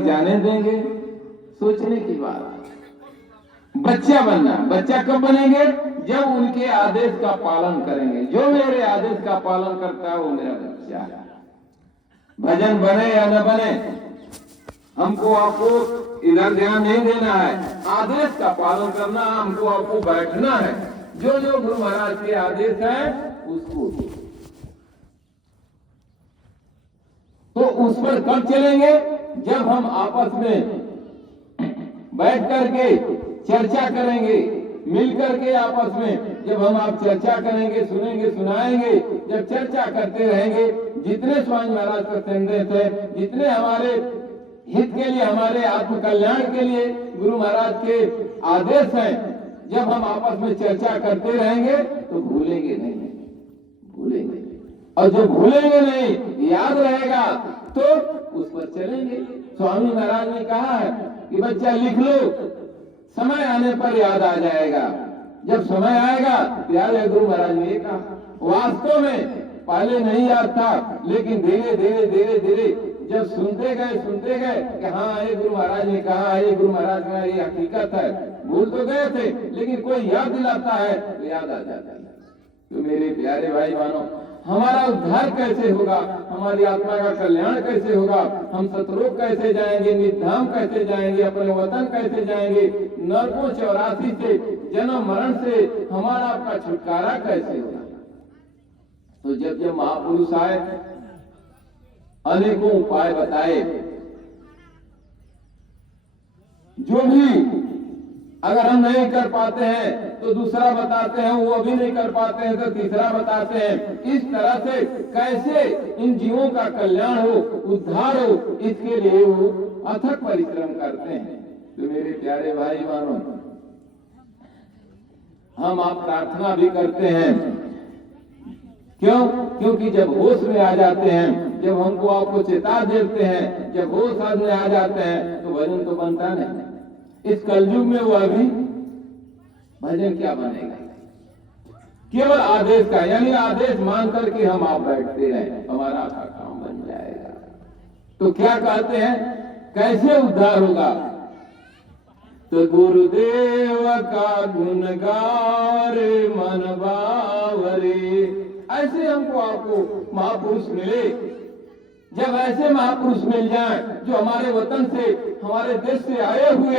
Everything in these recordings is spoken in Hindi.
जाने देंगे? सोचने की बात। बच्चा बनना, बच्चा कब बनेंगे? जब उनके आदेश का पालन करेंगे। जो मेरे आदेश का पालन करता है वो मेरा बच्चा है। भजन बने या न बने, हमको आपको इधर ध्यान नहीं देना है, आदेश का पालन करना, हमको आपको बैठना है। जो जो गुरु महाराज के आदेश है उसको, तो उस पर कब चलेंगे? जब हम आपस में बैठ करके चर्चा करेंगे, मिल करके आपस में जब हम आप चर्चा करेंगे, सुनेंगे, सुनाएंगे, जब चर्चा करते रहेंगे, जितने स्वामी महाराज का संदेश है, जितने हमारे हित के लिए, हमारे आत्म कल्याण के लिए गुरु महाराज के आदेश हैं, जब हम आपस में चर्चा करते रहेंगे तो भूलेंगे नहीं, भूलेंगे। और जब भूलेंगे नहीं, याद रहेगा तो उस पर चलेंगे। स्वामी महाराज ने कहा है कि बच्चा लिख लो, समय आने पर याद आ जाएगा। जब समय आएगा याद है। गुरु महाराज ने कहा, वास्तव में पहले नहीं याद था, लेकिन धीरे धीरे धीरे धीरे जब सुनते गए कि हाँ ये गुरु महाराज ने कहा, ये गुरु महाराज का ये हकीकत है। भूल तो गए थे, लेकिन कोई याद दिलाता है तो याद आ जाता है। तो मेरे प्यारे भाई बहनों, हमारा उद्धार कैसे होगा, हमारी आत्मा का कल्याण कैसे होगा, हम सतलोक कैसे जाएंगे, निधाम कैसे जाएंगे, अपने वतन कैसे जाएंगे, नरकों 84 से, जन्म मरण से हमारा आपका छुटकारा कैसे होगा? तो जब जब महापुरुष आए, अनेकों उपाय बताए, जो भी अगर हम नहीं कर पाते हैं तो दूसरा बताते हैं, वो भी नहीं कर पाते हैं तो तीसरा बताते हैं। इस तरह से कैसे इन जीवों का कल्याण हो, उद्धार हो, इसके लिए वो अथक परिश्रम करते हैं। तो मेरे प्यारे भाई बहनों, हम आप प्रार्थना भी करते हैं। क्यों? क्योंकि जब होश में आ जाते हैं, जब हमको आपको चेता देते हैं, जब होश में आ जाते हैं तो भजन तो बनता नहीं। इस कलयुग में वो अभी भजन क्या बनेगा? केवल आदेश का, यानी आदेश मान करके हम आप बैठते रहे, हमारा आपका काम बन जाएगा। तो क्या कहते हैं, कैसे उद्धार होगा? तो गुरुदेव का गुण गारे मन बावरे। ऐसे हमको आपको महापुरुष मिले। जब ऐसे महापुरुष मिल जाएं, जो हमारे वतन से, हमारे देश से आए हुए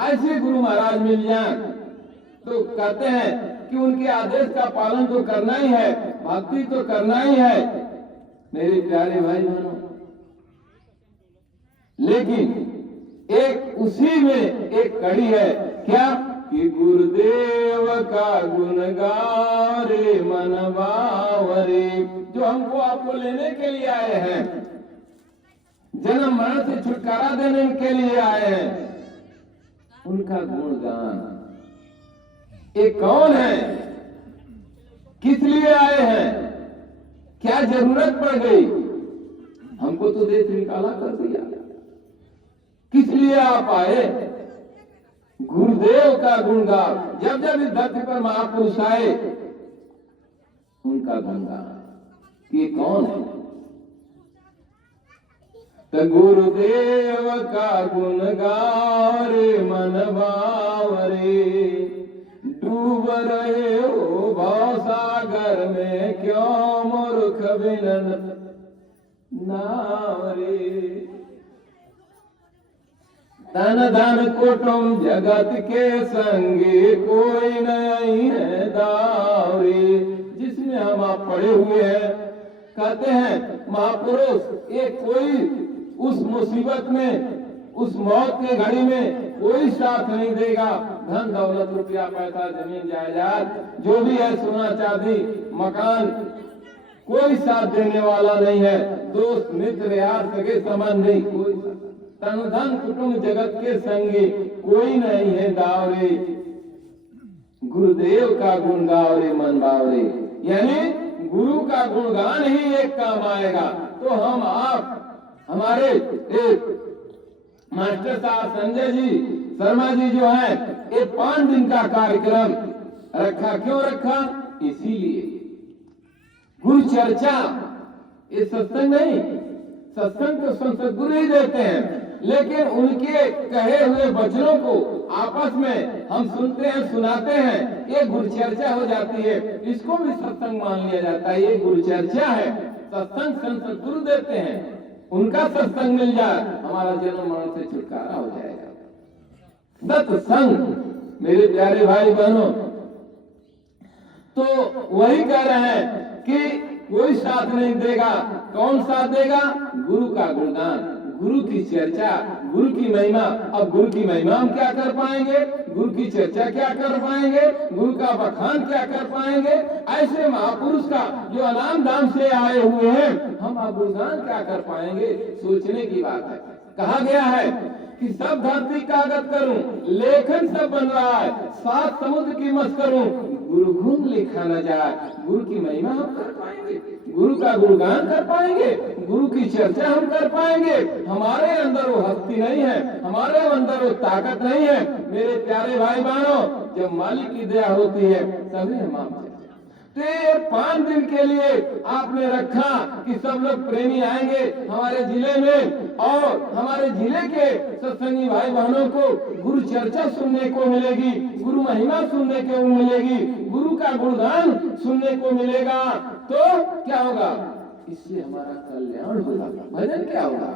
ऐसे गुरु महाराज मिल जाएं, तो कहते हैं कि उनके आदेश का पालन तो करना ही है, भक्ति तो करना ही है। मेरे प्यारे भाई बहनों, लेकिन एक उसी में एक कड़ी है, क्या? कि गुरुदेव का गुण गारे मन बावरे। जो हमको आपको लेने के लिए आए हैं, जन्म मरण से छुटकारा देने के लिए आए हैं, उनका गुणगान। ये कौन है? किस लिए आए हैं? क्या जरूरत पड़ गई? हमको तो देश निकाला कर दिया। किस लिए आप आए? गुरुदेव का गुणगान। जब जब इस धरती पर महापुरुष आए, उनका गुणगान। कि कौन है? तो गुरुदेव का गुण गारे मन बावरे। डूब रहे हो भवसागर में, क्यों मूर्ख बिलन नावरे। तन धन कुटुंब जगत के संगे, कोई नहीं है दावरे। जिसमें हम आप पड़े हुए हैं, कहते हैं महापुरुष, ये कोई उस मुसीबत में, उस मौत के घड़ी में कोई साथ नहीं देगा। धन दौलत, रुपया पैसा, जमीन जायदाद जो भी है, सोना चांदी मकान, कोई साथ देने वाला नहीं है। दोस्त मित्र यार सगे संबंधी, कोई तन धन कुटुंब जगत के संगी, कोई नहीं है दावरे। गुरुदेव का गुण गावरे मन बावरे। यानी गुरु का गुणगान ही एक काम आएगा। तो हम आप, हमारे एक मास्टर साहब संजय जी शर्मा जी जो है, ये 5 दिन का कार्यक्रम रखा। क्यों रखा? इसीलिए गुरु चर्चा, ये सत्संग नहीं, सत्संग तो सदगुरु ही देते हैं। लेकिन उनके कहे हुए वचनों को आपस में हम सुनते हैं, सुनाते हैं, ये गुरु चर्चा हो जाती है। इसको भी सत्संग मान लिया जाता है। ये गुरु चर्चा है। सत्संग संत गुरु देते हैं, उनका सत्संग मिल जाए, हमारा जन्म मरण से छुटकारा हो जाएगा। सत्संग मेरे प्यारे भाई बहनों, तो वही कह रहे हैं कि कोई साथ नहीं देगा। कौन साथ देगा? गुरु का गुणगान, गुरु की चर्चा, गुरु की महिमा। अब गुरु की महिमा हम क्या कर पाएंगे? गुरु की चर्चा क्या कर पाएंगे? गुरु का बखान क्या कर पाएंगे? ऐसे महापुरुष का जो अनाम धाम से आए हुए हैं, हम अब गुणगान क्या कर पाएंगे? सोचने की बात है। कहा गया है कि सब धरती कागज करूं, लेखन सब बन रहा है, 7 समुद्र की मस करूं, गुरु गुण लिखा न जाए। गुरु की महिमा हम कर पाएंगे, गुरु का गुणगान कर पाएंगे, गुरु की चर्चा हम कर पाएंगे। हमारे अंदर वो हस्ती नहीं है, हमारे अंदर वो ताकत नहीं है। मेरे प्यारे भाई बहनों, जब मालिक की दया होती है तभी हम आप 5 दिन के लिए आपने रखा कि सब लोग प्रेमी आएंगे हमारे जिले में, और हमारे जिले के सत्संगी भाई बहनों को गुरु चर्चा सुनने को मिलेगी, गुरु महिमा सुनने को मिलेगी, गुरु का गुणगान सुनने को मिलेगा। तो क्या होगा? इससे हमारा कल्याण होगा। भजन क्या होगा?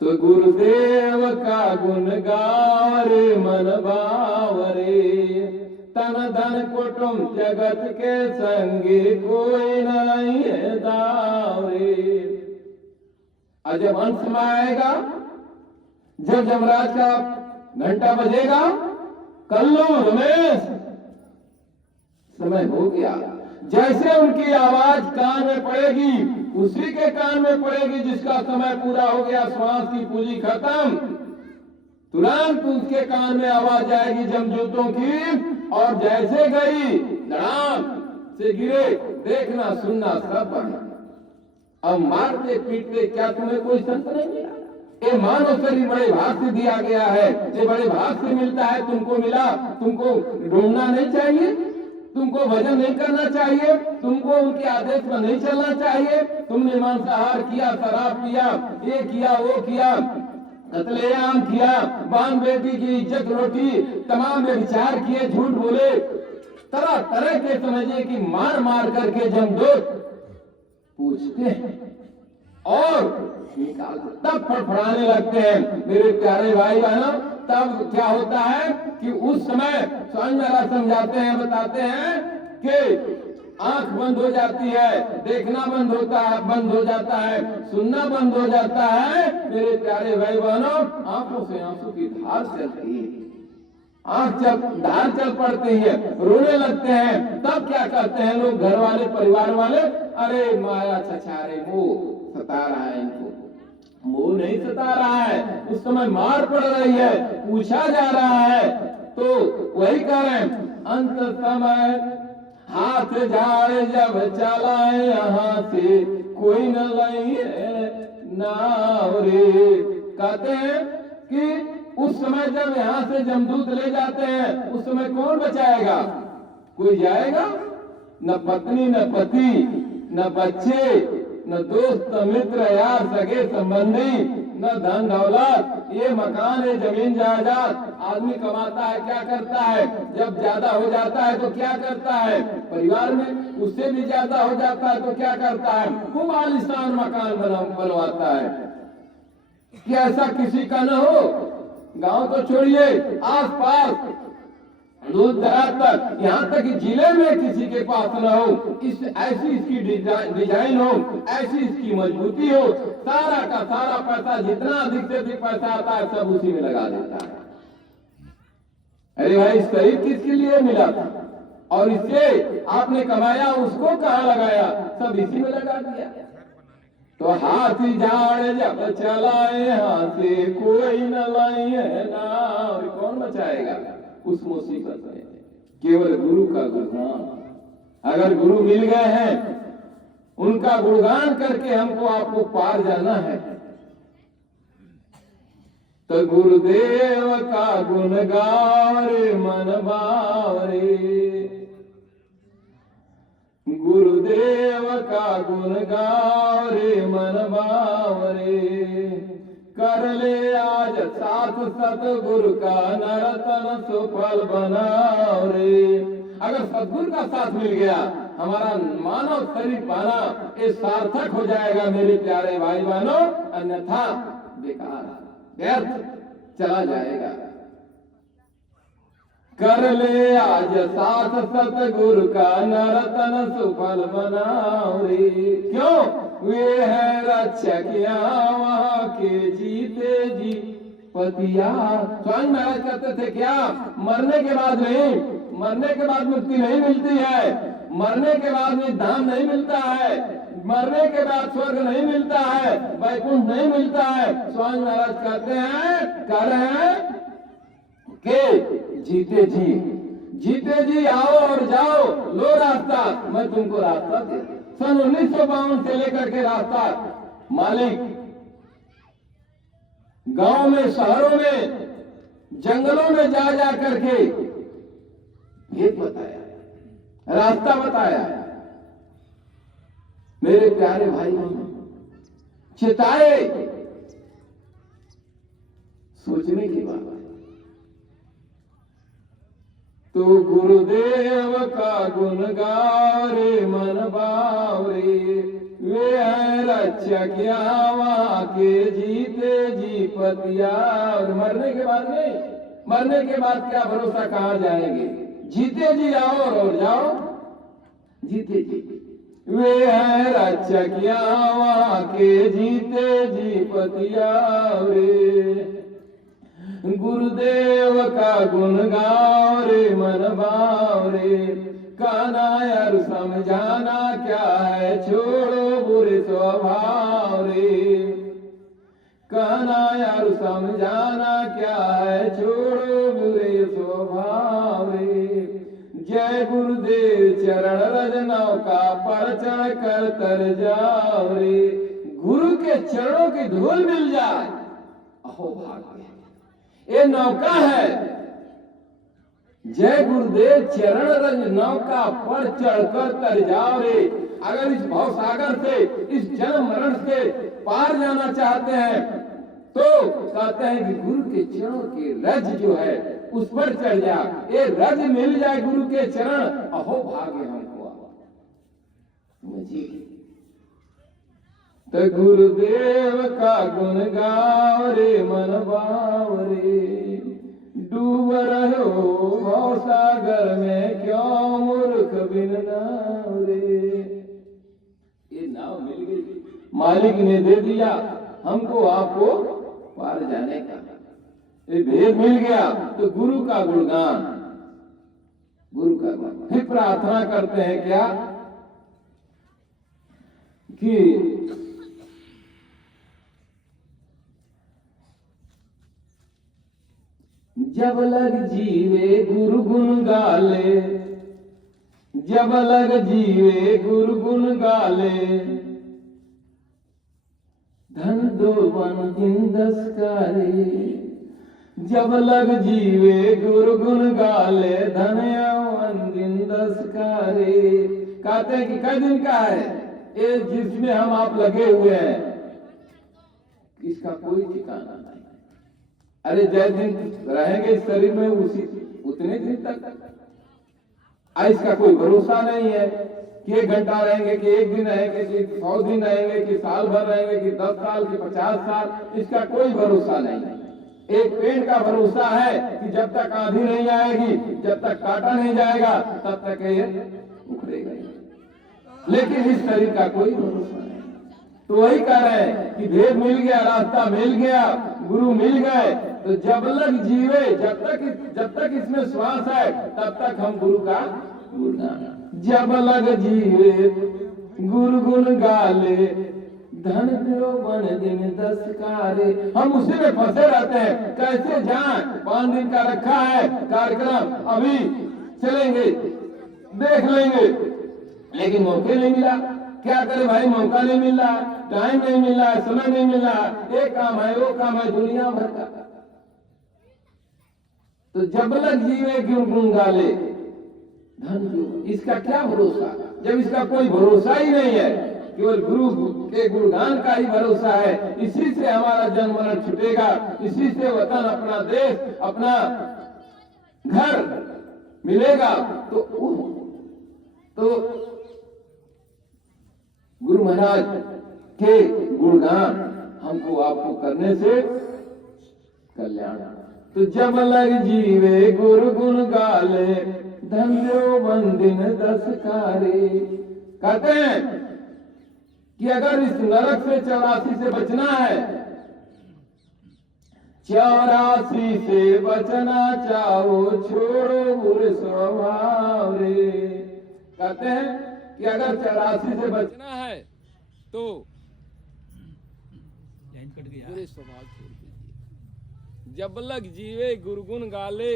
तो गुरुदेव का गुण गावरे मन बावरे, तन धन कुटुंब जगत के संगी कोई नहीं है दावरे। और जब अंत समय आएगा, जब यमराज का घंटा बजेगा, कल्लू रमेश समय हो गया, जैसे उनकी आवाज कान में पड़ेगी, उसी के कान में पड़ेगी जिसका समय पूरा हो गया, श्वास की पूंजी खत्म, तुरंत उसके कान में आवाज आएगी जमजूतों की, और जैसे गई धड़ाम से गिरे, देखना सुनना सब बंद। अब मारते पीटते क्या तुम्हें कोई संत नहीं मिला? ये मानव शरीर बड़े भाग से दिया गया है, ये बड़े भाग से मिलता है, तुमको मिला, तुमको ढूंढना नहीं चाहिए, तुमको भजन नहीं करना चाहिए, तुमको उनके आदेश पर नहीं चलना चाहिए। तुमने मांसाहार किया, शराब पिया, ये किया, वो किया, कत्लेआम किया, बान बेटी की इज्जत रोटी, तमाम विचार किए, झूठ बोले, तरह तरह के समझे कि मार मार करके जमदूत पूछते हैं और तब फड़फड़ाने लगते हैं। मेरे प्यारे भाई बहनों, तब क्या होता है कि उस समय स्वामी महाराज समझाते हैं, बताते हैं कि आंख बंद हो जाती है, देखना बंद हो जाता है, सुनना बंद हो जाता है। मेरे प्यारे भाई बहनों, आंखों से आंसू की धार चलती है, धार चल पड़ती है, रोने लगते हैं। तब क्या कहते हैं लोग, घर वाले, परिवार वाले, अरे माया छछारे मोह सता रहा है इनको। मोह नहीं सता रहा है, उस समय मार पड़ रही है, पूछा जा रहा है। तो वही कह रहे हैं, अंत समय हाथ झाड़े जब चलाए, यहाँ से कोई न लई नाव रे। कहते हैं कि उस समय जब यहाँ से जमदूत ले जाते हैं, उस समय कौन बचाएगा? कोई जाएगा? न पत्नी, न पति, न बच्चे, न दोस्त, मित्र, यार, सगे संबंधी, न धन दौलत, ये मकान है, जमीन जायदाद। आदमी कमाता है, क्या करता है? जब ज्यादा हो जाता है तो क्या करता है? परिवार में उससे भी ज्यादा हो जाता है तो क्या करता है? खूब आलीशान मकान बनवाता है। क्या ऐसा किसी का न हो? गांव तो छोड़िए, आस पास दूर दराज तक, यहाँ तक कि जिले में किसी के पास न हो, ऐसी इसकी डिजाइन हो, ऐसी इसकी मजबूती हो, सारा का सारा पैसा, जितना अधिक से अधिक पैसा आता है, सब उसी में लगा देता है। अरे भाई, शरीर किसके लिए मिला था? और इससे आपने कमाया, उसको कहाँ लगाया? सब इसी में लगा दिया। तो हाथी झाड़ जब चलाए, यहाँ से कोई न लाई है नाव। कौन बचाएगा उस मुसीबत में? केवल गुरु का गुणगान। अगर गुरु मिल गए हैं, उनका गुणगान करके हमको आपको पार जाना है, तो गुरुदेव का गुण गाओ रे मन बावरे। गुरुदेव का गुण गाओ रे मन बावरे, कर ले आज साथ सतगुरु का नरतन सुफल बनाओ रे। अगर सतगुरु का साथ मिल गया, हमारा मानव शरीर पाना ये सार्थक हो जाएगा मेरे प्यारे भाई बहनों, अन्यथा बेकार व्यर्थ चला जाएगा। कर ले आज साथ सतगुरु का नरतन सुफल बनाओ रे। क्यों? वे है रक्षक वहाँ के जीते जी पतिया। स्वामी महाराज कहते थे क्या मरने के बाद नहीं, मरने के बाद मुक्ति नहीं मिलती है, मरने के बाद में धाम नहीं मिलता है, मरने के बाद स्वर्ग नहीं मिलता है, वैकुंठ नहीं मिलता है। स्वामी महाराज कहते हैं कह रहे हैं कि जीते जी, जीते जी आओ और जाओ, लो रास्ता, मैं तुमको रास्ता दे। सन 1952 से लेकर के रास्ता मालिक गांव में, शहरों में, जंगलों में जा जा करके भेद बताया, रास्ता बताया। मेरे प्यारे भाई चिताए, सोचने की बात है। तो गुरुदेव का गुण गाओ रे मन बावरे, वे हैं रक्षक वहाँ के जीते जी पतिया। और मरने के बाद नहीं, मरने के बाद क्या भरोसा, कहाँ जाएंगे? जीते जी आओ और जाओ, जीते जी। वे हैं रक्षक वहाँ के जीते जी पतिया रे। गुरुदेव का गुण गाओ रे मन बाव रे, काना यार समझाना क्या है, छोड़ो बुरे स्वभाव रे। काना यार समझाना क्या है, छोड़ो बुरे स्वभाव रे। जय गुरुदेव चरण रजनाओं का पर चढ़ कर तर जाओ रे। गुरु के चरणों की धूल मिल जाए, अहो भाग्य, ये नौका है। जय गुरुदेव चरण रज नौका पर चढ़कर तर जाओ रे। अगर इस भवसागर से, इस जन्म मरण से पार जाना चाहते हैं तो कहते हैं कि गुरु के चरणों की रज जो है उस पर चढ़ जा। ये रज मिल जाए गुरु के चरण, अहो भाग्य हमको। तो गुरुदेव का गुण गाओ रे मन बाव रे। डूब रहो भवसागर में, क्यों मूर्ख बिन नाव रे। ये नाव मिल गई, मालिक ने दे दिया हमको आपको पार जाने का। ये भेद मिल गया तो गुरु का गुणगान, गुरु का गुण। फिर प्रार्थना करते हैं क्या कि जब लग जीवे गुरु गुण गाले, जब लग जीवे गुरु गुण गाले, धन दो वन दिन दस कारे। जब लग जीवे गुरु गुण गाले, धन वन दिन दस कारे। कहते हैं कि कई दिन का है ये जिसमें हम आप लगे हुए हैं, इसका कोई ठिकाना नहीं। अरे जय दिन रहेंगे इस शरीर में उतने दिन तक, इसका कोई भरोसा नहीं है कि 1 घंटा रहेंगे, कि 1 दिन रहेंगे, कि 100 दिन रहेंगे, कि साल भर रहेंगे, कि 10 साल, कि 50 साल। इसका कोई भरोसा नहीं है। एक पेड़ का भरोसा है कि जब तक आंधी नहीं आएगी, जब तक काटा नहीं जाएगा, तब तक ये उखड़ेगा। लेकिन इस शरीर का कोई भरोसा नहीं। तो वही कह रहे हैं कि भेद मिल गया, रास्ता मिल गया, गुरु मिल गए, तो जब लग जीवे, जब तक इसमें श्वास है तब तक हम गुरु का गुणगान। जब लग जीवे गुरु गुण गाले, धन दो वन दिन दस कारे। हम उसी में फंसे रहते हैं, कैसे जाएं? 5 दिन का रखा है कार्यक्रम, अभी चलेंगे, देख लेंगे, लेकिन मौके नहीं मिला। क्या करे भाई, मौका नहीं मिल रहा, टाइम नहीं मिल रहा, समय नहीं मिल रहा, एक काम है, वो काम है, दुनिया भर का। तो जब लग जीवे गुण गुण गाले, धन दो, इसका क्या भरोसा? जब इसका कोई भरोसा ही नहीं है, केवल गुरु के गुणगान का ही भरोसा है, इसी से हमारा जन्म मरण छूटेगा, इसी से वतन, अपना देश, अपना घर मिलेगा। तो गुरु महाराज के गुणगान हमको आपको करने से कल्याण। तो जब लग जीवे गुरु गुण गाले, धन्यो बंदिन 10 कारे। कहते हैं कि अगर इस नरक से 84 से बचना है, 84 से बचना चाहो, छोड़ो बुरे स्वभाव रे। कहते हैं कि अगर 84 से बचना है तो बुरे स्वभाव छोड़ दीजिए। जब लग जीवे गुरगुन गाले,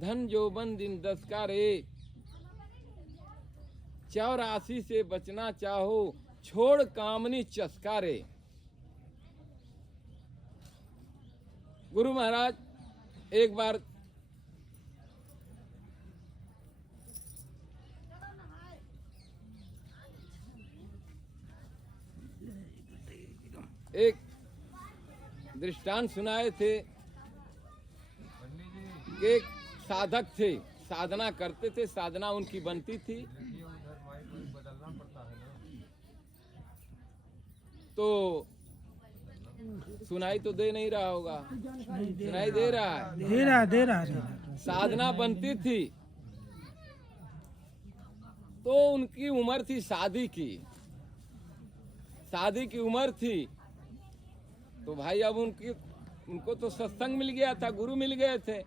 धन जोबन दिन 10 का रे। 84 से बचना चाहो, छोड़ कामनी चस्का रे। गुरु महाराज एक बार एक दृष्टांत सुनाए थे। एक साधक थे, साधना करते थे, साधना उनकी बनती थी। तो सुनाई तो दे नहीं रहा होगा, सुनाई दे रहा है, दे रहा है। साधना बनती थी तो उनकी उम्र थी शादी की, शादी की उम्र थी। तो भाई अब उनको तो सत्संग मिल गया था, गुरु मिल गए थे,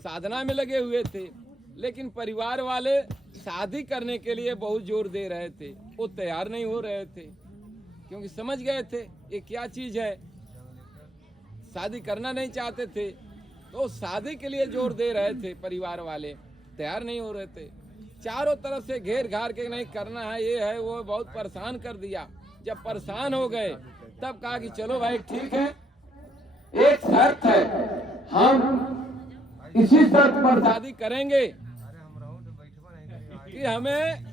साधना में लगे हुए थे, लेकिन परिवार वाले शादी करने के लिए बहुत जोर दे रहे थे। वो तैयार नहीं हो रहे थे, क्योंकि समझ गए थे ये क्या चीज है, शादी करना नहीं चाहते थे। तो शादी के लिए जोर दे रहे थे, परिवार वाले तैयार नहीं हो रहे थे। चारों तरफ से घेर घार के नहीं करना है, ये है वो, बहुत परेशान कर दिया। जब परेशान हो गए तब कहा कि चलो भाई ठीक है, एक शर्त है, हम इसी शर्त पर शादी करेंगे कि हमें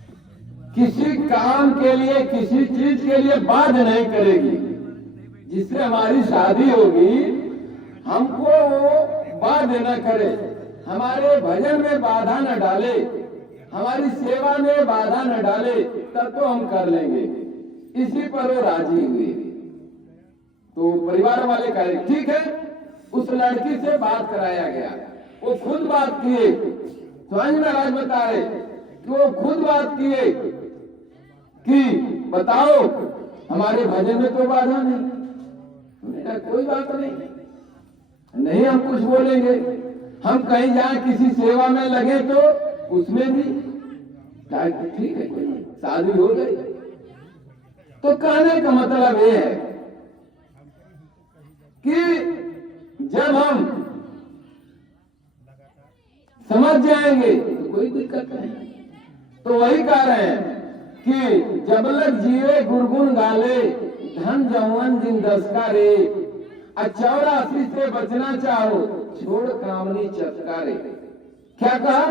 किसी काम के लिए, किसी चीज के लिए बाध्य नहीं करेगी। जिससे हमारी शादी होगी हमको वो बाध्य न करे, हमारे भजन में बाधा न डाले, हमारी सेवा में बाधा न डाले, तब तो हम कर लेंगे। इसी पर वो राजी हुए। तो परिवार वाले कहे ठीक है। उस लड़की से बात कराया गया, वो खुद बात किए। स्वामी महाराज बता रहे कि वो खुद बात किए कि बताओ हमारे भजन में तो बाधा नहीं। उन्होंने कहा कोई बात नहीं, हम कुछ बोलेंगे, हम कहीं जाए किसी सेवा में लगे तो उसमें भी ठीक है, शादी हो गई। तो कहने का मतलब ये है कि जब हम समझ जाएंगे तो कोई दिक्कत नहीं। तो वही कह रहे हैं कि जब लग जीवे गुरगुन गाले, धन जौवन दिन 10 का रे। 84 से बचना चाहो, छोड़ कामनी चस्का रे। क्या कहा?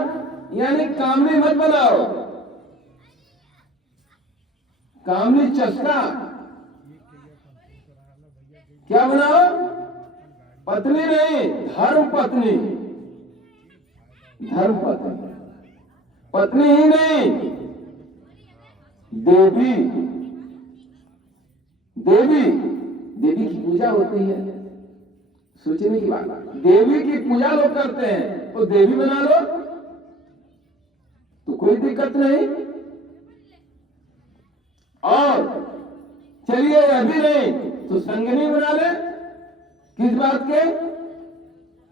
यानी कामनी मत बनाओ, कामनी चस्का क्या बनाओ? पत्नी नहीं, धर्म पत्नी, धर्म पत्नी, पत्नी ही नहीं, देवी, देवी, देवी की पूजा होती है। सोचने की बात, देवी की पूजा लोग करते हैं तो देवी बना लो तो कोई दिक्कत नहीं। और चलिए अभी नहीं तो संगनी बना ले। किस बात के?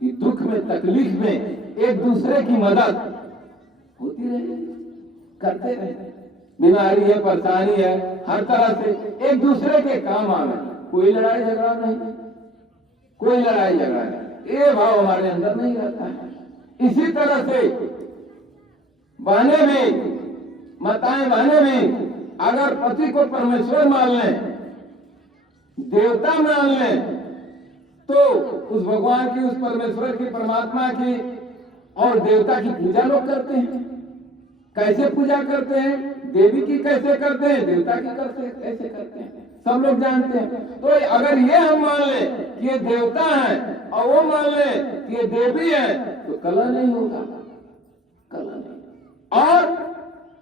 कि दुख में, तकलीफ में एक दूसरे की मदद होती रहे, करते रहे। बीमारी है, परेशानी है, हर तरह से एक दूसरे के काम आवे। कोई लड़ाई झगड़ा नहीं, कोई लड़ाई झगड़ा नहीं, ये भाव हमारे अंदर नहीं रहता है। इसी तरह से बहने भी, माताएं बहने भी अगर पति को परमेश्वर मान लें, देवता मान लें, तो उस भगवान की, उस परमेश्वर की, परमात्मा की और देवता की पूजा लोग करते हैं। कैसे पूजा करते हैं? देवी की कैसे करते हैं, देवता की कैसे करते हैं, सब लोग जानते हैं। तो अगर ये हम मान लें कि ये देवता है और वो मान लें कि ये देवी है, तो कलह नहीं होगा, कलह नहीं। और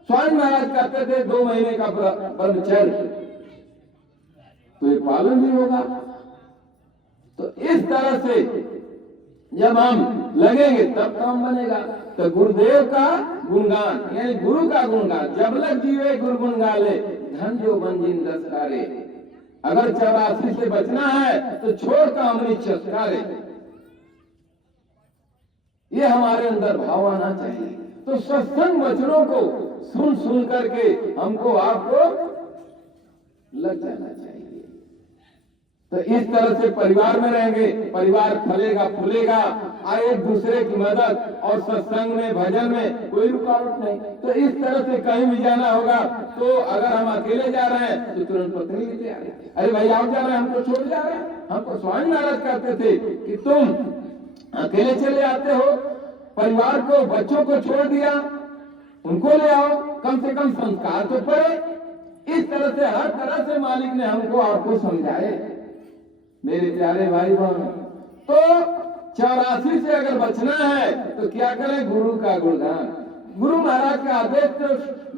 स्वामी महाराज कहते थे 2 महीने का ब्रह्मचर्य, तो ये पालन भी होगा। तो इस तरह से जब हम लगेंगे तब काम बनेगा। तो गुरुदेव का गुणगान यानी गुरु का गुणगान, जब लग जीवे गुरु गुण गाले, धन जो बंजिन 10 कारे। अगर 84 से बचना है तो छोड़ कामनी चस्कारे, ये हमारे अंदर भाव आना चाहिए। तो सत्संग वचनों को सुन सुन करके हमको आपको लग जाना चाहिए। तो इस तरह से परिवार में रहेंगे, परिवार फलेगा फूलेगा, और एक दूसरे की मदद और सत्संग में भजन में कोई रुकावट नहीं। तो इस तरह से कहीं भी जाना होगा तो अगर हम अकेले जा रहे हैं तो तुरंत पत्नी लेते आ रहे, अरे भाई आप जा रहे हैं, हमको छोड़ जा रहे हैं। हमको स्वामी महाराज कहते थे कि तुम अकेले चले आते हो, परिवार को बच्चों को छोड़ दिया, उनको ले आओ, कम से कम संस्कार तो पड़े। इस तरह से हर तरह से मालिक ने हमको आपको समझाए मेरे प्यारे भाई बहन। तो 84 से अगर बचना है तो क्या करें, गुरु का गुणगान। गुरु महाराज का आदेश तो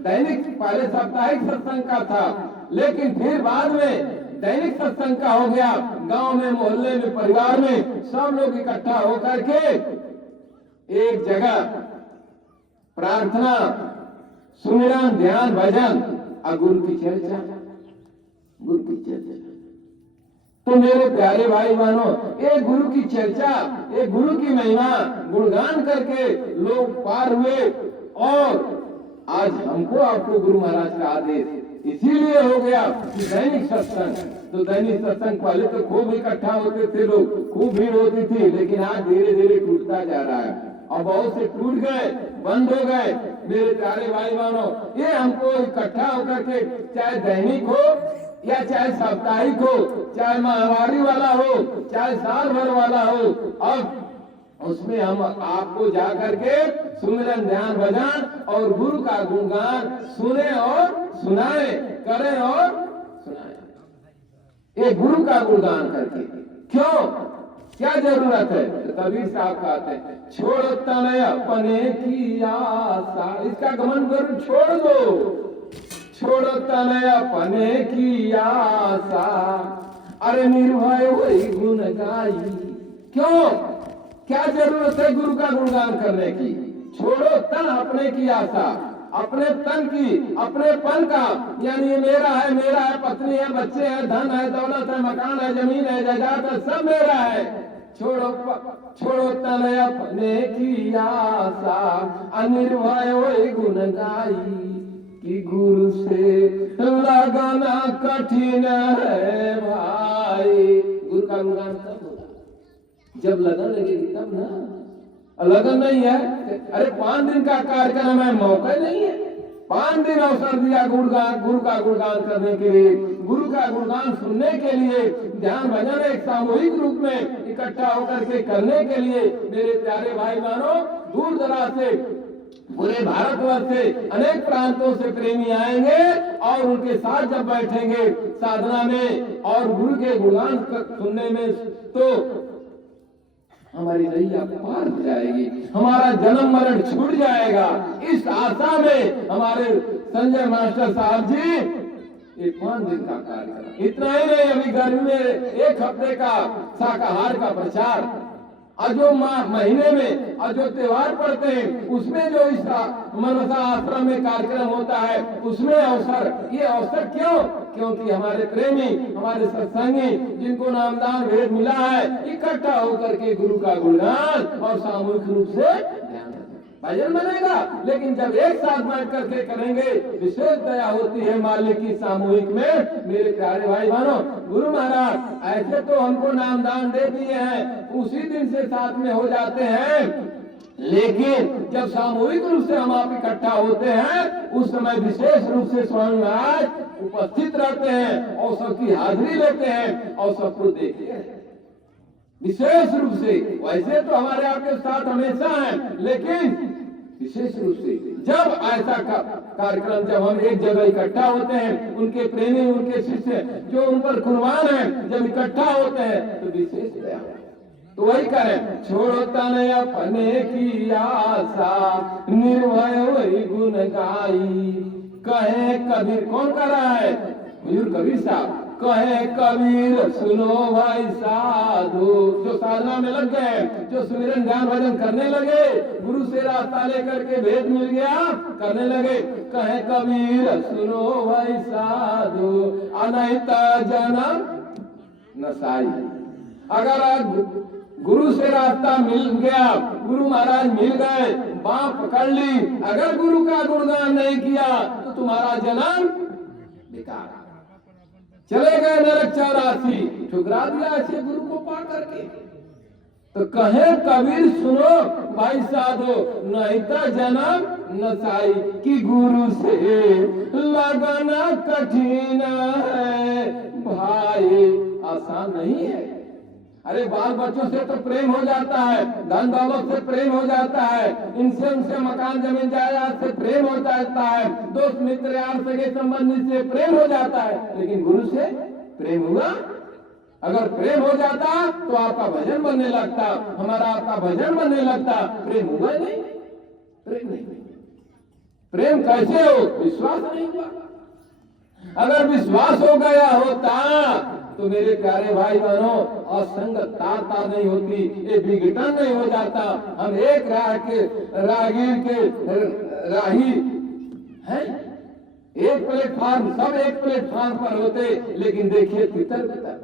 दैनिक पहले साप्ताहिक सत्संग का था, लेकिन फिर बाद में दैनिक सत्संग का हो गया। गांव में, मोहल्ले में, परिवार में सब लोग इकट्ठा होकर के एक जगह प्रार्थना, सुमिरन, ध्यान, भजन और गुरु की चर्चा, गुरु की चर्चा। तो मेरे प्यारे भाई बहनों, ये गुरु की चर्चा, ये गुरु की महिमा गुणगान करके लोग पार हुए। और आज हमको आपको गुरु महाराज का आदेश इसीलिए हो गया कि दैनिक सत्संग। तो दैनिक सत्संग पहले तो खूब इकट्ठा होते थे लोग, खूब भीड़ होती थी, लेकिन आज धीरे धीरे टूटता जा रहा है और बहुत से टूट गए, बंद हो गए। मेरे प्यारे भाई बहनों, ये हमको इकट्ठा होकर के, चाहे दैनिक हो या चाहे साप्ताहिक हो, चाहे माहवारी वाला हो, चाहे साल भर वाला हो, अब उसमें हम आपको जा करके सुमिरन, ध्यान, भजन और गुरु का गुणगान सुने और सुनाए, करें और सुनाए। ये गुरु का गुणगान करके क्यों, क्या जरूरत है? तो कबीर साहब कहते हैं, छोड़ तने अपने की आशा, इसका घमंड करो, छोड़ दो। छोड़ तने अपने की आशा, अरे निर्भय वही गुण गाई। क्यों, क्या जरूरत है गुरु का गुणगान करने की? छोड़ो तन अपने की आशा, अपने तन की, अपने पन का, यानी ये मेरा है, पत्नी है, बच्चे हैं, धन है, दौलत है, मकान है, जमीन है, जायदाद है, सब मेरा है। छोड़ो तन अपने की आशा, अनिर्भय वही गुण गाई, कि गुरु से लगना कठिन है भाई। गुरु का गुणगान तब होगा जब लगन लगेगी, तब ना। लगन नहीं है, अरे 5 दिन का कार्यक्रम है, मौका नहीं है। 5 दिन अवसर दिया गुरु का गुणगान करने के लिए, गुरु का गुणगान सुनने के लिए, ध्यान भजन एक सामूहिक रूप में इकट्ठा होकर के करने के लिए। मेरे प्यारे भाई बहनों, दूर दराज से, पूरे भारतवर्ष से, अनेक प्रांतों से प्रेमी आएंगे और उनके साथ जब बैठेंगे साधना में और गुरु के गुणगान सुनने में, तो हमारी नैया पार हो जाएगी, हमारा जन्म मरण छूट जाएगा। इस आशा में हमारे संजय मास्टर साहब जी ये 5 दिन का कार्यक्रम, इतना ही नहीं, अभी गर्मी में 1 हफ्ते का शाकाहार का प्रचार, और जो महीने में और जो त्योहार पड़ते हैं उसमें जो इस मनसा आश्रम में कार्यक्रम होता है, उसमें अवसर, ये अवसर क्यों? क्योंकि हमारे प्रेमी, हमारे सत्संगी, जिनको नामदान भेद मिला है, इकट्ठा होकर के गुरु का गुणगान और सामूहिक रूप से भजन बनेगा। लेकिन जब एक साथ बैठ करके करेंगे, विशेष दया होती है मालिक की सामूहिक में। मेरे प्यारे भाई बहनों, गुरु महाराज ऐसे तो हमको नामदान दे दिए हैं, उसी दिन से साथ में हो जाते हैं, लेकिन जब सामूहिक रूप से हम आप इकट्ठा होते हैं, उस समय विशेष रूप से स्वामी महाराज उपस्थित रहते हैं और सबकी हाजिरी लेते हैं और सबको देखते हैं विशेष रूप से। वैसे तो हमारे आपके साथ हमेशा हैं, लेकिन विशेष रूप से जब ऐसा कार्यक्रम, जब हम एक जगह इकट्ठा होते हैं, उनके प्रेमी, उनके शिष्य जो उन पर कुर्बान है, जब इकट्ठा होते हैं तो विशेष दया। तो वही करें, छोड़ो तन अपने की आशा, निर्भय वही गुण गाई। कहे कबीर, कौन कर रहा है? हुजूर कबीर साहब। कहे कबीर सुनो भाई साधु, जो साधना में लग गए, जो सुमिरन ध्यान भजन करने लगे, गुरु से रास्ता लेकर के भेद मिल गया, करने लगे। कहे कबीर सुनो भाई साधु, अनहित जन्म नसाई। अगर गुरु से रास्ता मिल गया, गुरु महाराज मिल गए, बाँह पकड़ ली, अगर गुरु का गुणगान नहीं किया तो तुम्हारा जन्म बेकार। चले गए नरक 84, ठुकरा दिया ऐसे गुरु को पा करके। तो कहे कबीर सुनो भाई साधो, नहीं तो जन्म नसाई। कि गुरु से लगना कठिन है भाई, आसान नहीं है। अरे बाल बच्चों से तो प्रेम हो जाता है, धन दौलत से प्रेम हो जाता है, इनसे उनसे मकान जमीन जायदाद से प्रेम हो जाता है, दोस्त मित्र यार सगे संबंधी से प्रेम हो जाता है, लेकिन गुरु से प्रेम हुआ? अगर प्रेम हो जाता तो आपका भजन बनने लगता, हमारा आपका भजन बनने लगता। प्रेम हुआ नहीं, प्रेम नहीं। प्रेम कैसे हो? विश्वास नहीं हुआ। अगर विश्वास हो गया होता तो मेरे प्यारे भाई बहनों, असंगत तार नहीं होती, ये विघटन नहीं हो जाता। हम एक राह के राहगीर के राही हैं, एक प्लेटफॉर्म, सब एक प्लेटफॉर्म पर होते, लेकिन देखिए तितर बितर।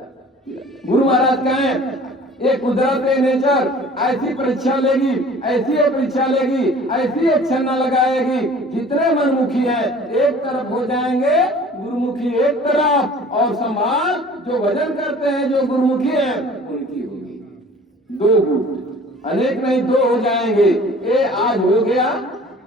गुरु महाराज कहें ये कुदरत नेचर ऐसी परीक्षा लेगी, ऐसी परीक्षा लेगी, ऐसी एक्शन न लगाएगी, जितने मनमुखी हैं एक तरफ हो जाएंगे, गुरुमुखी एक तरफ, और संभाल जो भजन करते हैं, जो गुरुमुखी हैं, उनकी होगी दो गुट, अनेक नहीं दो हो जाएंगे। ये आज हो गया,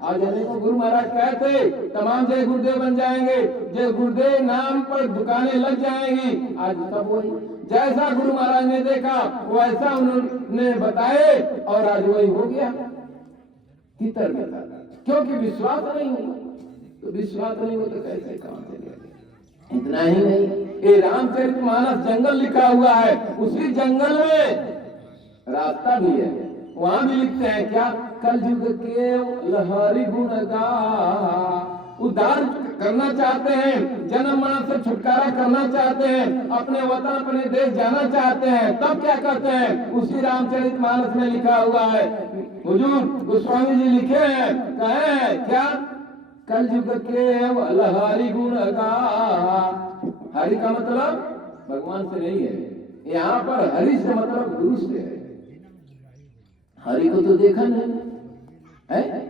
आज अनेकों गुरु महाराज कहते तमाम जय गुरुदेव बन जाएंगे, जय गुरुदेव नाम पर दुकानें लग जाएंगी। आज सब वही, जैसा गुरु महाराज ने देखा वैसा उन्होंने बताए, और आज वही हो गया तितर बितर, क्योंकि विश्वास नहीं हुआ। तो विश्वास नहीं हो तो कैसे काम चलेगा? इतना ही नहीं, ये रामचरितमानस जंगल लिखा हुआ है, उसी जंगल में रास्ता भी है, वहां भी लिखते हैं क्या? कलयुग के लहरी गुण गा। उद्धार करना चाहते हैं, जन्म मरण से छुटकारा करना चाहते हैं, अपने वतन अपने देश जाना चाहते हैं, तब क्या करते हैं? उसी रामचरितमानस में लिखा हुआ है, हुजूर गोस्वामी जी लिखे हैं, कहे हैं क्या? कलयुग के लहरी गुण गा। हरि का मतलब भगवान से नहीं है, यहाँ पर हरि से मतलब गुरु से है। हरि को तो देखा नहीं है,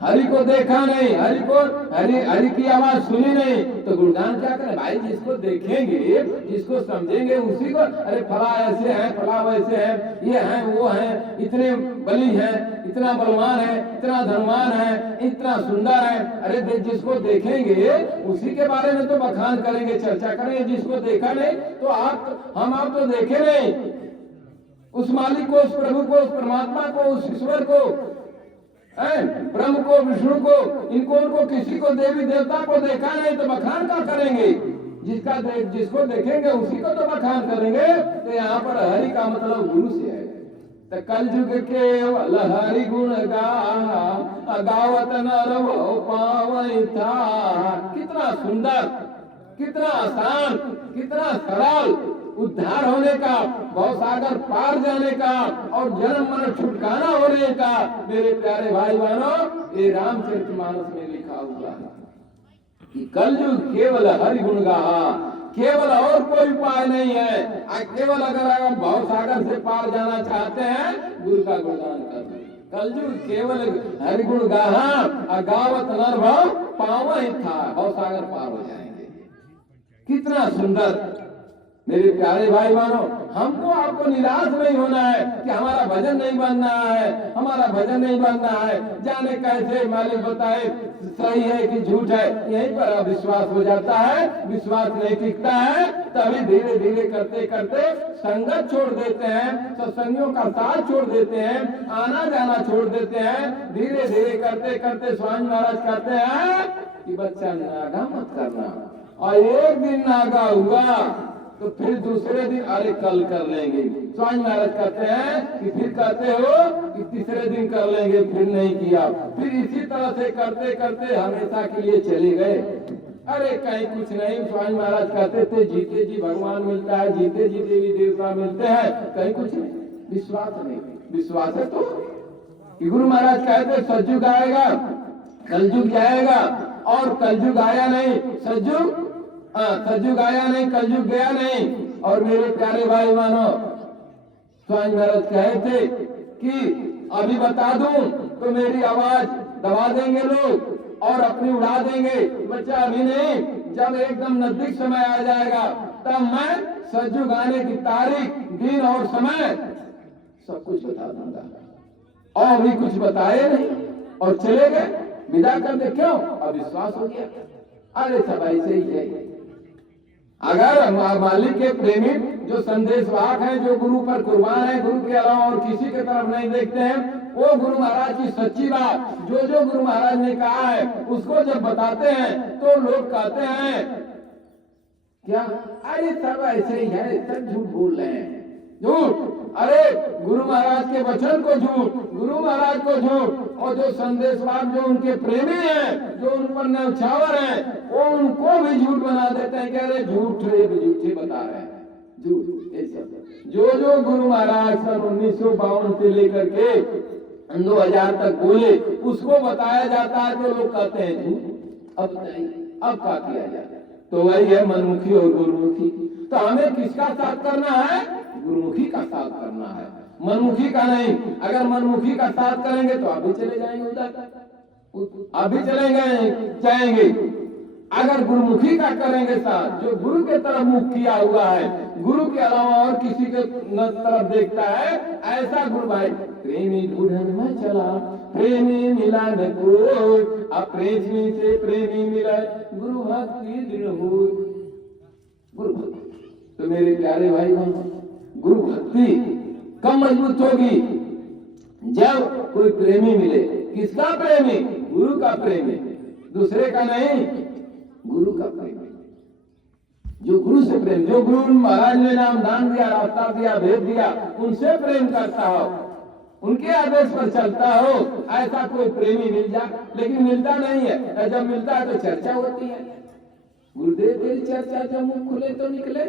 हरि को देखा नहीं, हरि की आवाज सुनी नहीं, तो गुणगान क्या करें भाई? जिसको देखेंगे, जिसको समझेंगे उसी को, अरे फला ऐसे है, फला वैसे है, ये है वो है, इतने बली है, इतना बलवान है, इतना धनवान है, इतना सुंदर है। अरे जिसको देखेंगे उसी के बारे में तो बखान करेंगे, चर्चा करेंगे। जिसको देखा नहीं तो आप तो देखे नहीं उस मालिक को, उस प्रभु को, उस परमात्मा को, उस ईश्वर को, ब्रह्म को, विष्णु को, इनको उनको किसी को, देवी देवता को देखा नहीं तो बखान क्या करेंगे? जिसको देखेंगे उसी को तो बखान करेंगे। तो यहाँ पर हरि का मतलब गुरु से है। तो कलयुग के हरि गुण गावत नर पावई था। कितना सुंदर, कितना आसान, कितना सरल उद्धार होने का, भवसागर पार जाने का, और जन्म मरण छुटकारा होने का। मेरे प्यारे भाई बहनों, ये रामचरितमानस में लिखा हुआ है कि कलयुग केवल हरि गुण गाहा, केवल और कोई उपाय नहीं है। केवल अगर आप भवसागर से पार जाना चाहते हैं, गुरु का गुणगान करना। कलयुग केवल हरि गुण गाहा, गावत नर भव पावई था। भवसागर पार हो जाएंगे। कितना सुंदर, मेरे प्यारे भाई बहनों, हमको आपको निराश नहीं होना है कि हमारा भजन नहीं बनना है, हमारा भजन नहीं बनना है, जाने कैसे मालिक बताए सही है कि झूठ है, यहीं पर अविश्वास हो जाता है, विश्वास नहीं टिकता है, तभी धीरे धीरे करते करते संगत छोड़ देते हैं, सत्संगियों का साथ छोड़ देते हैं, आना जाना छोड़ देते हैं, धीरे धीरे करते करते स्वामी महाराज कहते हैं कि बच्चा नागा मत करना, और एक दिन नागा हुआ तो फिर दूसरे दिन अरे कल कर लेंगे। स्वामी महाराज कहते हैं कि फिर कहते हो कि तीसरे दिन कर लेंगे, फिर नहीं किया, फिर इसी तरह से करते करते हमेशा के लिए चले गए। अरे कहीं कुछ नहीं, स्वामी महाराज कहते थे जीते जी भगवान मिलता है, जीते जी देवी देवता मिलते हैं, कहीं कुछ नहीं, विश्वास नहीं। विश्वास है तो कि गुरु महाराज कहते सतयुग आएगा, कलयुग जाएगा, और कलयुग आया नहीं, सतयुग आया नहीं, कलयुग गया नहीं। और मेरे प्यारे भाई मानो, स्वामी महाराज कहे थे कि अभी बता दूं तो मेरी आवाज दबा देंगे लोग और अपनी उड़ा देंगे, बच्चा अभी नहीं, जब एकदम नजदीक समय आ जाएगा तब मैं सतयुग आने की तारीख, दिन और समय सब कुछ बता दूंगा। और अभी कुछ बताए नहीं और चले गए, विदा कर दे। क्यों? अविश्वास हो गया। अरे सब ऐसे ही है। अगर मालिक के प्रेमी जो संदेशवाहक हैं, जो गुरु पर कुर्बान है, गुरु के अलावा और किसी के तरफ नहीं देखते हैं, वो गुरु महाराज की सच्ची बात, जो गुरु महाराज ने कहा है उसको जब बताते हैं तो लोग कहते हैं क्या, अरे सब ऐसे ही है, सब झूठ बोल रहे हैं, झूठ। अरे गुरु महाराज के वचन को झूठ, गुरु महाराज को झूठ, और जो संदेशवाहक, जो उनके प्रेमी हैं, जो उन पर न्यौछावर हैं, वो उनको भी झूठ बना देते हैं। कह रहे झूठे बता रहे हैं, झूठ। जो गुरु महाराज सन 1952 से लेकर के 2000 तक बोले, उसको बताया जाता है तो लोग कहते हैं झूठ। अब नहीं, अब क्या किया जाए? तो वही है मनमुखी और गुरुमुखी। तो हमें किसका साथ करना है? गुरुमुखी का साथ करना है, मनमुखी का नहीं। अगर मनमुखी का साथ करेंगे तो आप भी चले जाएंगे उधर, आप भी जाएंगे। अगर गुरुमुखी का करेंगे साथ, जो गुरु के तरफ मुख किया हुआ है, गुरु के अलावा और किसी के तरफ देखता है, ऐसा गुरु भाई प्रेमी ढूंढन में चला, प्रेमी मिला न कोई, अप्रेमी से प्रेमी मिला, गुरु भक्ति दृढ़ हो। गुरु भक्ति तो मेरे प्यारे भाई बहन, गुरु भक्ति कम मजबूत होगी जब कोई प्रेमी मिले। किसका प्रेमी? गुरु का प्रेमी, दूसरे का नहीं, गुरु का प्रेमी। जो गुरु से प्रेम, जो गुरु महाराज ने नाम दान दिया, रास्ता दिया, भेद दिया, उनसे प्रेम करता हो, उनके आदेश पर चलता हो, ऐसा कोई प्रेमी मिल जाए। लेकिन मिलता नहीं है, जब मिलता है तो चर्चा होती है। गुरुदेव तेरी चर्चा जब मुख खुले तो निकले।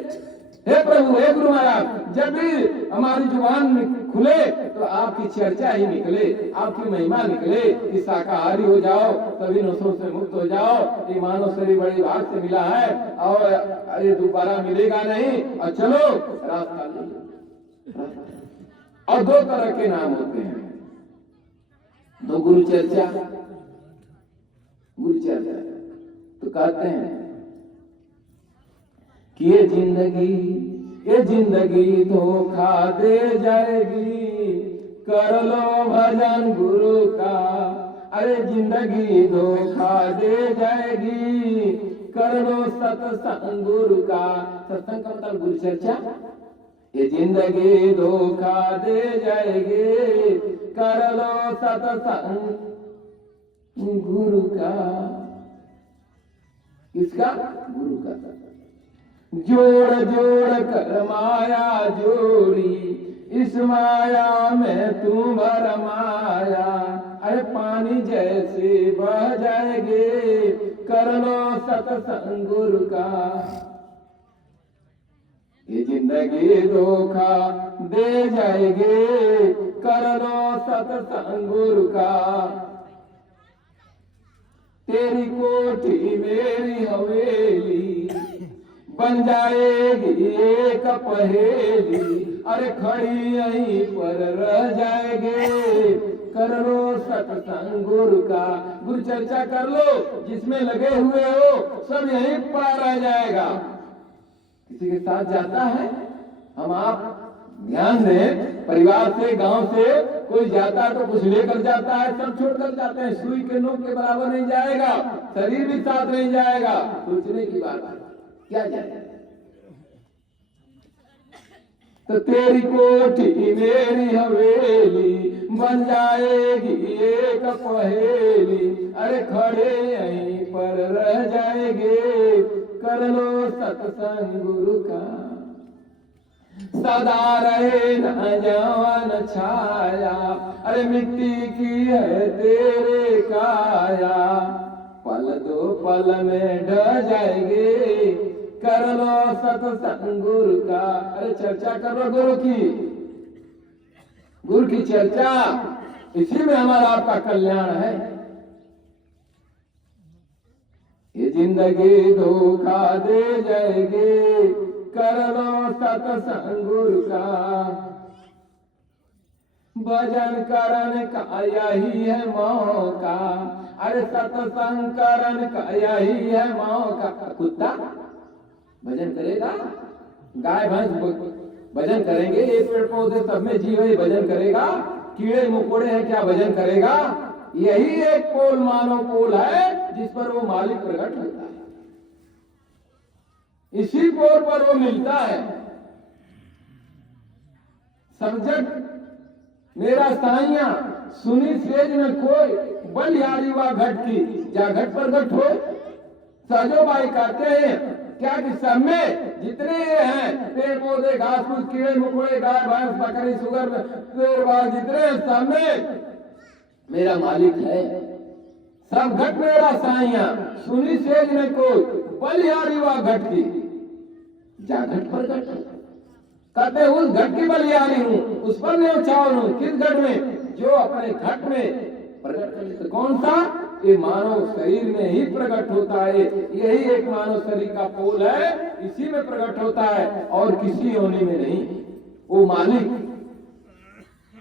हे प्रभु, हे गुरु महाराज, जब भी हमारी जुबान खुले तो आपकी चर्चा ही निकले, आपकी महिमा निकले कि शाकाहारी हो जाओ, सभी नशों से मुक्त हो जाओ, ये मानव शरीर बड़ी भाग से मिला है और ये दोबारा मिलेगा नहीं, और चलो रास्ता ले। और दो तरह के नाम होते हैं, दो गुरु चर्चा, गुरु चर्चा तो कहते हैं कि ये जिंदगी धोखा दे जाएगी, कर लो भजन गुरु का। अरे जिंदगी धोखा दे जाएगी, कर लो सत्संग गुरु का। सत्संग का मतलब गुरु चर्चा। ये जिंदगी धोखा दे जाएगी, कर लो सत्संग गुरु का। किसका? गुरु का। जोड़ जोड़ कर माया जोड़ी, इस माया में तू भर माया। अरे पानी जैसे बह जाएंगे, कर लो सत्संग गुरु का। ये जिंदगी धोखा दे जाएंगे, कर लो सत्संग गुरु का। तेरी कोठी मेरी हवेली, बन जाएगी एक पहेली। अरे खड़ी यहीं पर रह जाएंगे, कर लो सत्संग गुरु का। गुरु चर्चा कर लो, जिसमें लगे हुए हो सब यहीं पर रह जाएगा। किसी के साथ जाता है, हम आप ध्यान दें, परिवार से गांव से कोई जाता है तो कुछ लेकर जाता है, सब छोड़कर जाते हैं। सुई के नोक के बराबर नहीं जाएगा, शरीर भी साथ नहीं जाएगा। सोचने की बात है, क्या जाएगा। तो तेरी कोठी मेरी हवेली बन जाएगी एक पहेली, अरे खड़े यहीं पर रह जाएंगे, कर लो सत्संग गुरु का, सदा रहे न जवान छाया, अरे मिट्टी की है तेरे काया, पल दो पल में ढह जाएंगे, कर लो सत्संग गुरु का। अरे चर्चा कर लो गुरु की चर्चा, इसी में हमारा आपका कल्याण है। ये जिंदगी धोखा दे जाएगी, कर लो सत्संग गुरु का, भजन करन का यही है मौका, अरे सत्संग करन का यही है मौका। कुत्ता भजन करेगा, गाय भैंस भजन करेंगे, ये पेड़ पौधे सब में जीव है, भजन करेगा। कीड़े मकोड़े हैं, क्या भजन करेगा। यही एक पोल मानव पोल है जिस पर वो मालिक प्रकट होता है, इसी पोल पर वो मिलता है। सब्जेक्ट मेरा साइया सुनी सेज न कोई, बलिहारी वा घट की जा घट पर घट हो। सहजो भाई कहते हैं क्या कि सब में जितने हैं पेड़ पौधे घास फूस कीड़े मकोड़े गाय भैंस बकरी सुगर जितने सब में मेरा मालिक है। सब घट मेरा साइया सुनी सेज में कोई, बलिहारी वा घट की जा घट पर घट। कहते उस घट की बलिहारी हूँ, उस पर मैं चावल हूँ। किस घट में, जो अपने घट में प्रकट कर। कौन सा, ये मानव शरीर में ही प्रकट होता है। यही एक मानव शरीर का पोल है, इसी में प्रकट होता है और किसी योनि में नहीं। वो मालिक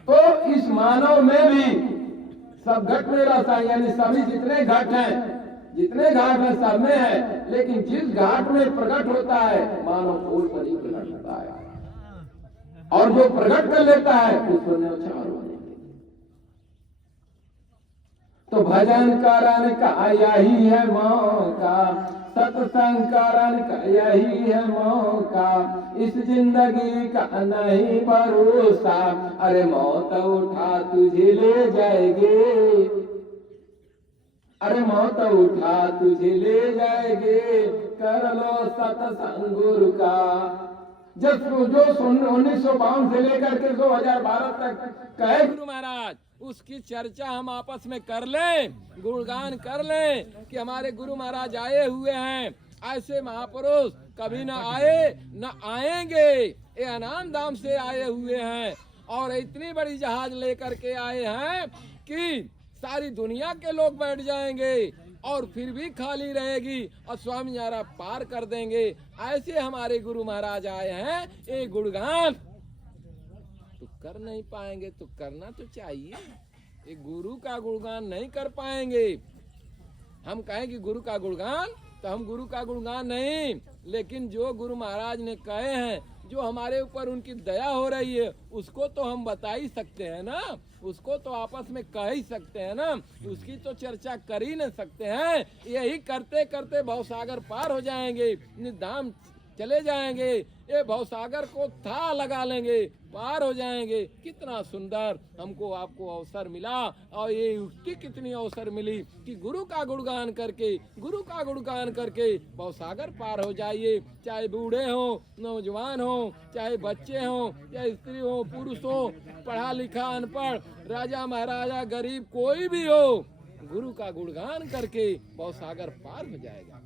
तो इस मानव में भी सब घट में रहता है, यानी सभी जितने घट हैं, जितने घाट है सब में है, लेकिन जिस घाट में प्रकट होता है मानव पोल पर ही प्रकट होता है। और जो प्रकट कर लेता है उसको न्यौछावर होने। तो भजन करन का यही है मौका, सत्संग करन का यही है मौका, इस जिंदगी का नहीं भरोसा, अरे मौत उठा तुझे ले जाएगी, अरे मौत उठा तुझे ले जाएगी, कर लो सत्संग गुरु का। जब जो 1952 से लेकर के 2012 तक कहे गुरु महाराज, उसकी चर्चा हम आपस में कर लें, गुणगान कर लें कि हमारे गुरु महाराज आए हुए हैं। ऐसे महापुरुष कभी न आए न आएंगे, ये अनाम दाम से आए हुए हैं और इतनी बड़ी जहाज लेकर के आए हैं कि सारी दुनिया के लोग बैठ जाएंगे और फिर भी खाली रहेगी और स्वामी यारा पार कर देंगे। ऐसे हमारे गुरु महाराज आए हैं। ये गुणगान तो कर नहीं पाएंगे तो करना तो चाहिए। ये गुरु का गुणगान नहीं कर पाएंगे। हम कहें कि गुरु का गुणगान, तो हम गुरु का गुणगान नहीं, लेकिन जो गुरु महाराज ने कहे हैं, जो हमारे ऊपर उनकी दया हो रही है, उसको तो हम बता ही सकते हैं ना, उसको तो आपस में कह ही सकते हैं ना, उसकी तो चर्चा कर ही नहीं सकते हैं। यही करते करते भवसागर पार हो जाएंगे, निधाम चले जाएंगे, ये भवसागर को था लगा लेंगे, पार हो जाएंगे। कितना सुंदर हमको आपको अवसर मिला और ये युक्ति कितनी अवसर मिली कि गुरु का गुणगान करके, गुरु का गुणगान करके भवसागर पार हो जाइए। चाहे बूढ़े हो, नौजवान हो, चाहे बच्चे हो, चाहे स्त्री हो, पुरुष हो, पढ़ा लिखा अनपढ़, राजा महाराजा गरीब, कोई भी हो, गुरु का गुणगान करके भवसागर पार हो जाएगा।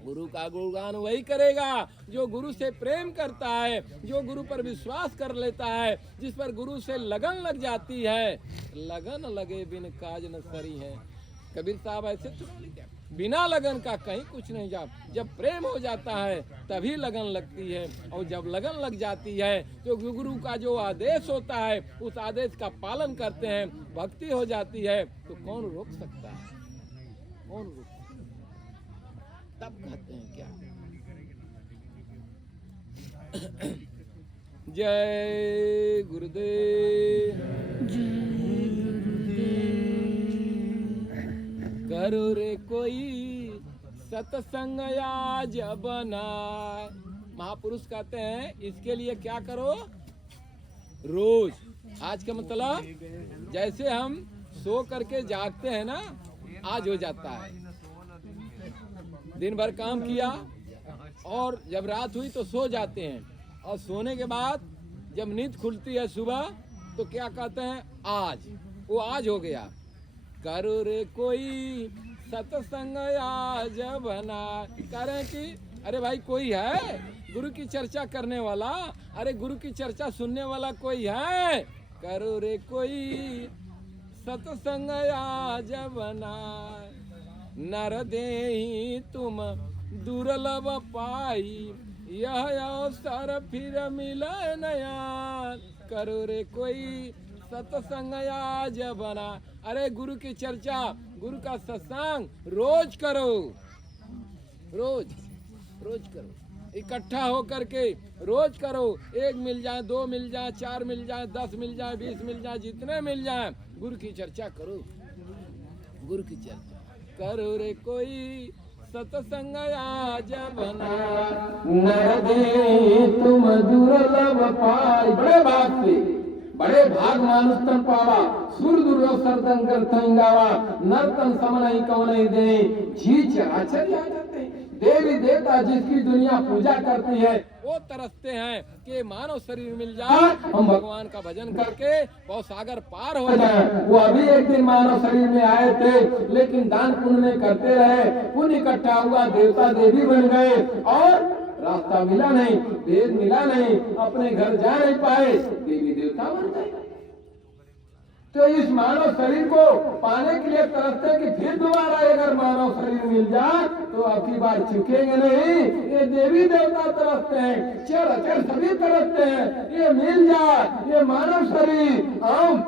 गुरु का गुणगान वही करेगा जो गुरु से प्रेम करता है, जो गुरु पर विश्वास कर लेता है, जिस पर गुरु से लगन लग जाती है। लगन लगे बिन काज न सरी है, कबीर साहब ऐसे तो लिखे। बिना लगन का कहीं कुछ नहीं जा। जब प्रेम हो जाता है तभी लगन लगती है, और जब लगन लग जाती है तो गुरु का जो आदेश होता है उस आदेश का पालन करते हैं, भक्ति हो जाती है। तो कौन रोक सकता है, कौन रोक? तब कहते हैं क्या, जय गुरुदेव। करो रे कोई सत्संग आज बनाए। महापुरुष कहते हैं इसके लिए क्या करो, रोज। आज का मतलब जैसे हम सो करके जागते हैं ना, आज हो जाता है। दिन भर काम किया और जब रात हुई तो सो जाते हैं, और सोने के बाद जब नींद खुलती है सुबह तो क्या कहते हैं, आज। वो आज हो गया। करो रे कोई सत्संग आज बना। कह रहे हैं कि अरे भाई कोई है गुरु की चर्चा करने वाला, अरे गुरु की चर्चा सुनने वाला कोई है। करो रे कोई सत्संग आज बना। नर देहि तुम दुर्लभ पाई, यह अवसर फिर मिले नया। करो रे कोई सत्संग आज बना। अरे गुरु की चर्चा, गुरु का सत्संग रोज करो, रोज रोज करो, इकट्ठा हो करके रोज करो। 1 मिल जाए, 2 मिल जाए, 4 मिल जाए, 10 मिल जाए, 20 मिल जाए, जितने मिल जाए गुरु की चर्चा करो, गुरु की चर्चा करो रे कोई सत्संग आज बना। नर देहि तुम दुर्लभ पाई। बड़े भाग से, बड़े भाग मानुष तन पावा, सुर दुर्लभ सरतन करतन गावा। नर तन समन कौन दे, जी चराचर आ जाते हैं। देवी देवता जिसकी दुनिया पूजा करती है वो तरसते हैं कि मानव शरीर मिल जाए, हम भगवान का भजन करके बहुत सागर पार हो जाए। वो अभी एक दिन मानव शरीर में आए थे, लेकिन दान पुण्य में करते रहे, पुण्य इकट्ठा हुआ, देवता देवी बन गए और रास्ता मिला नहीं, वेद मिला नहीं, अपने घर जा नहीं पाए, देवी देवता बन गए। तो इस मानव शरीर को पाने के लिए तरसते कि फिर दोबारा अगर मानव शरीर मिल जाए तो अबकी बार चुकेंगे नहीं। ये देवी देवता तरसते हैं, चर सभी तरसते हैं, ये मिल जाए ये मानव शरीर, हम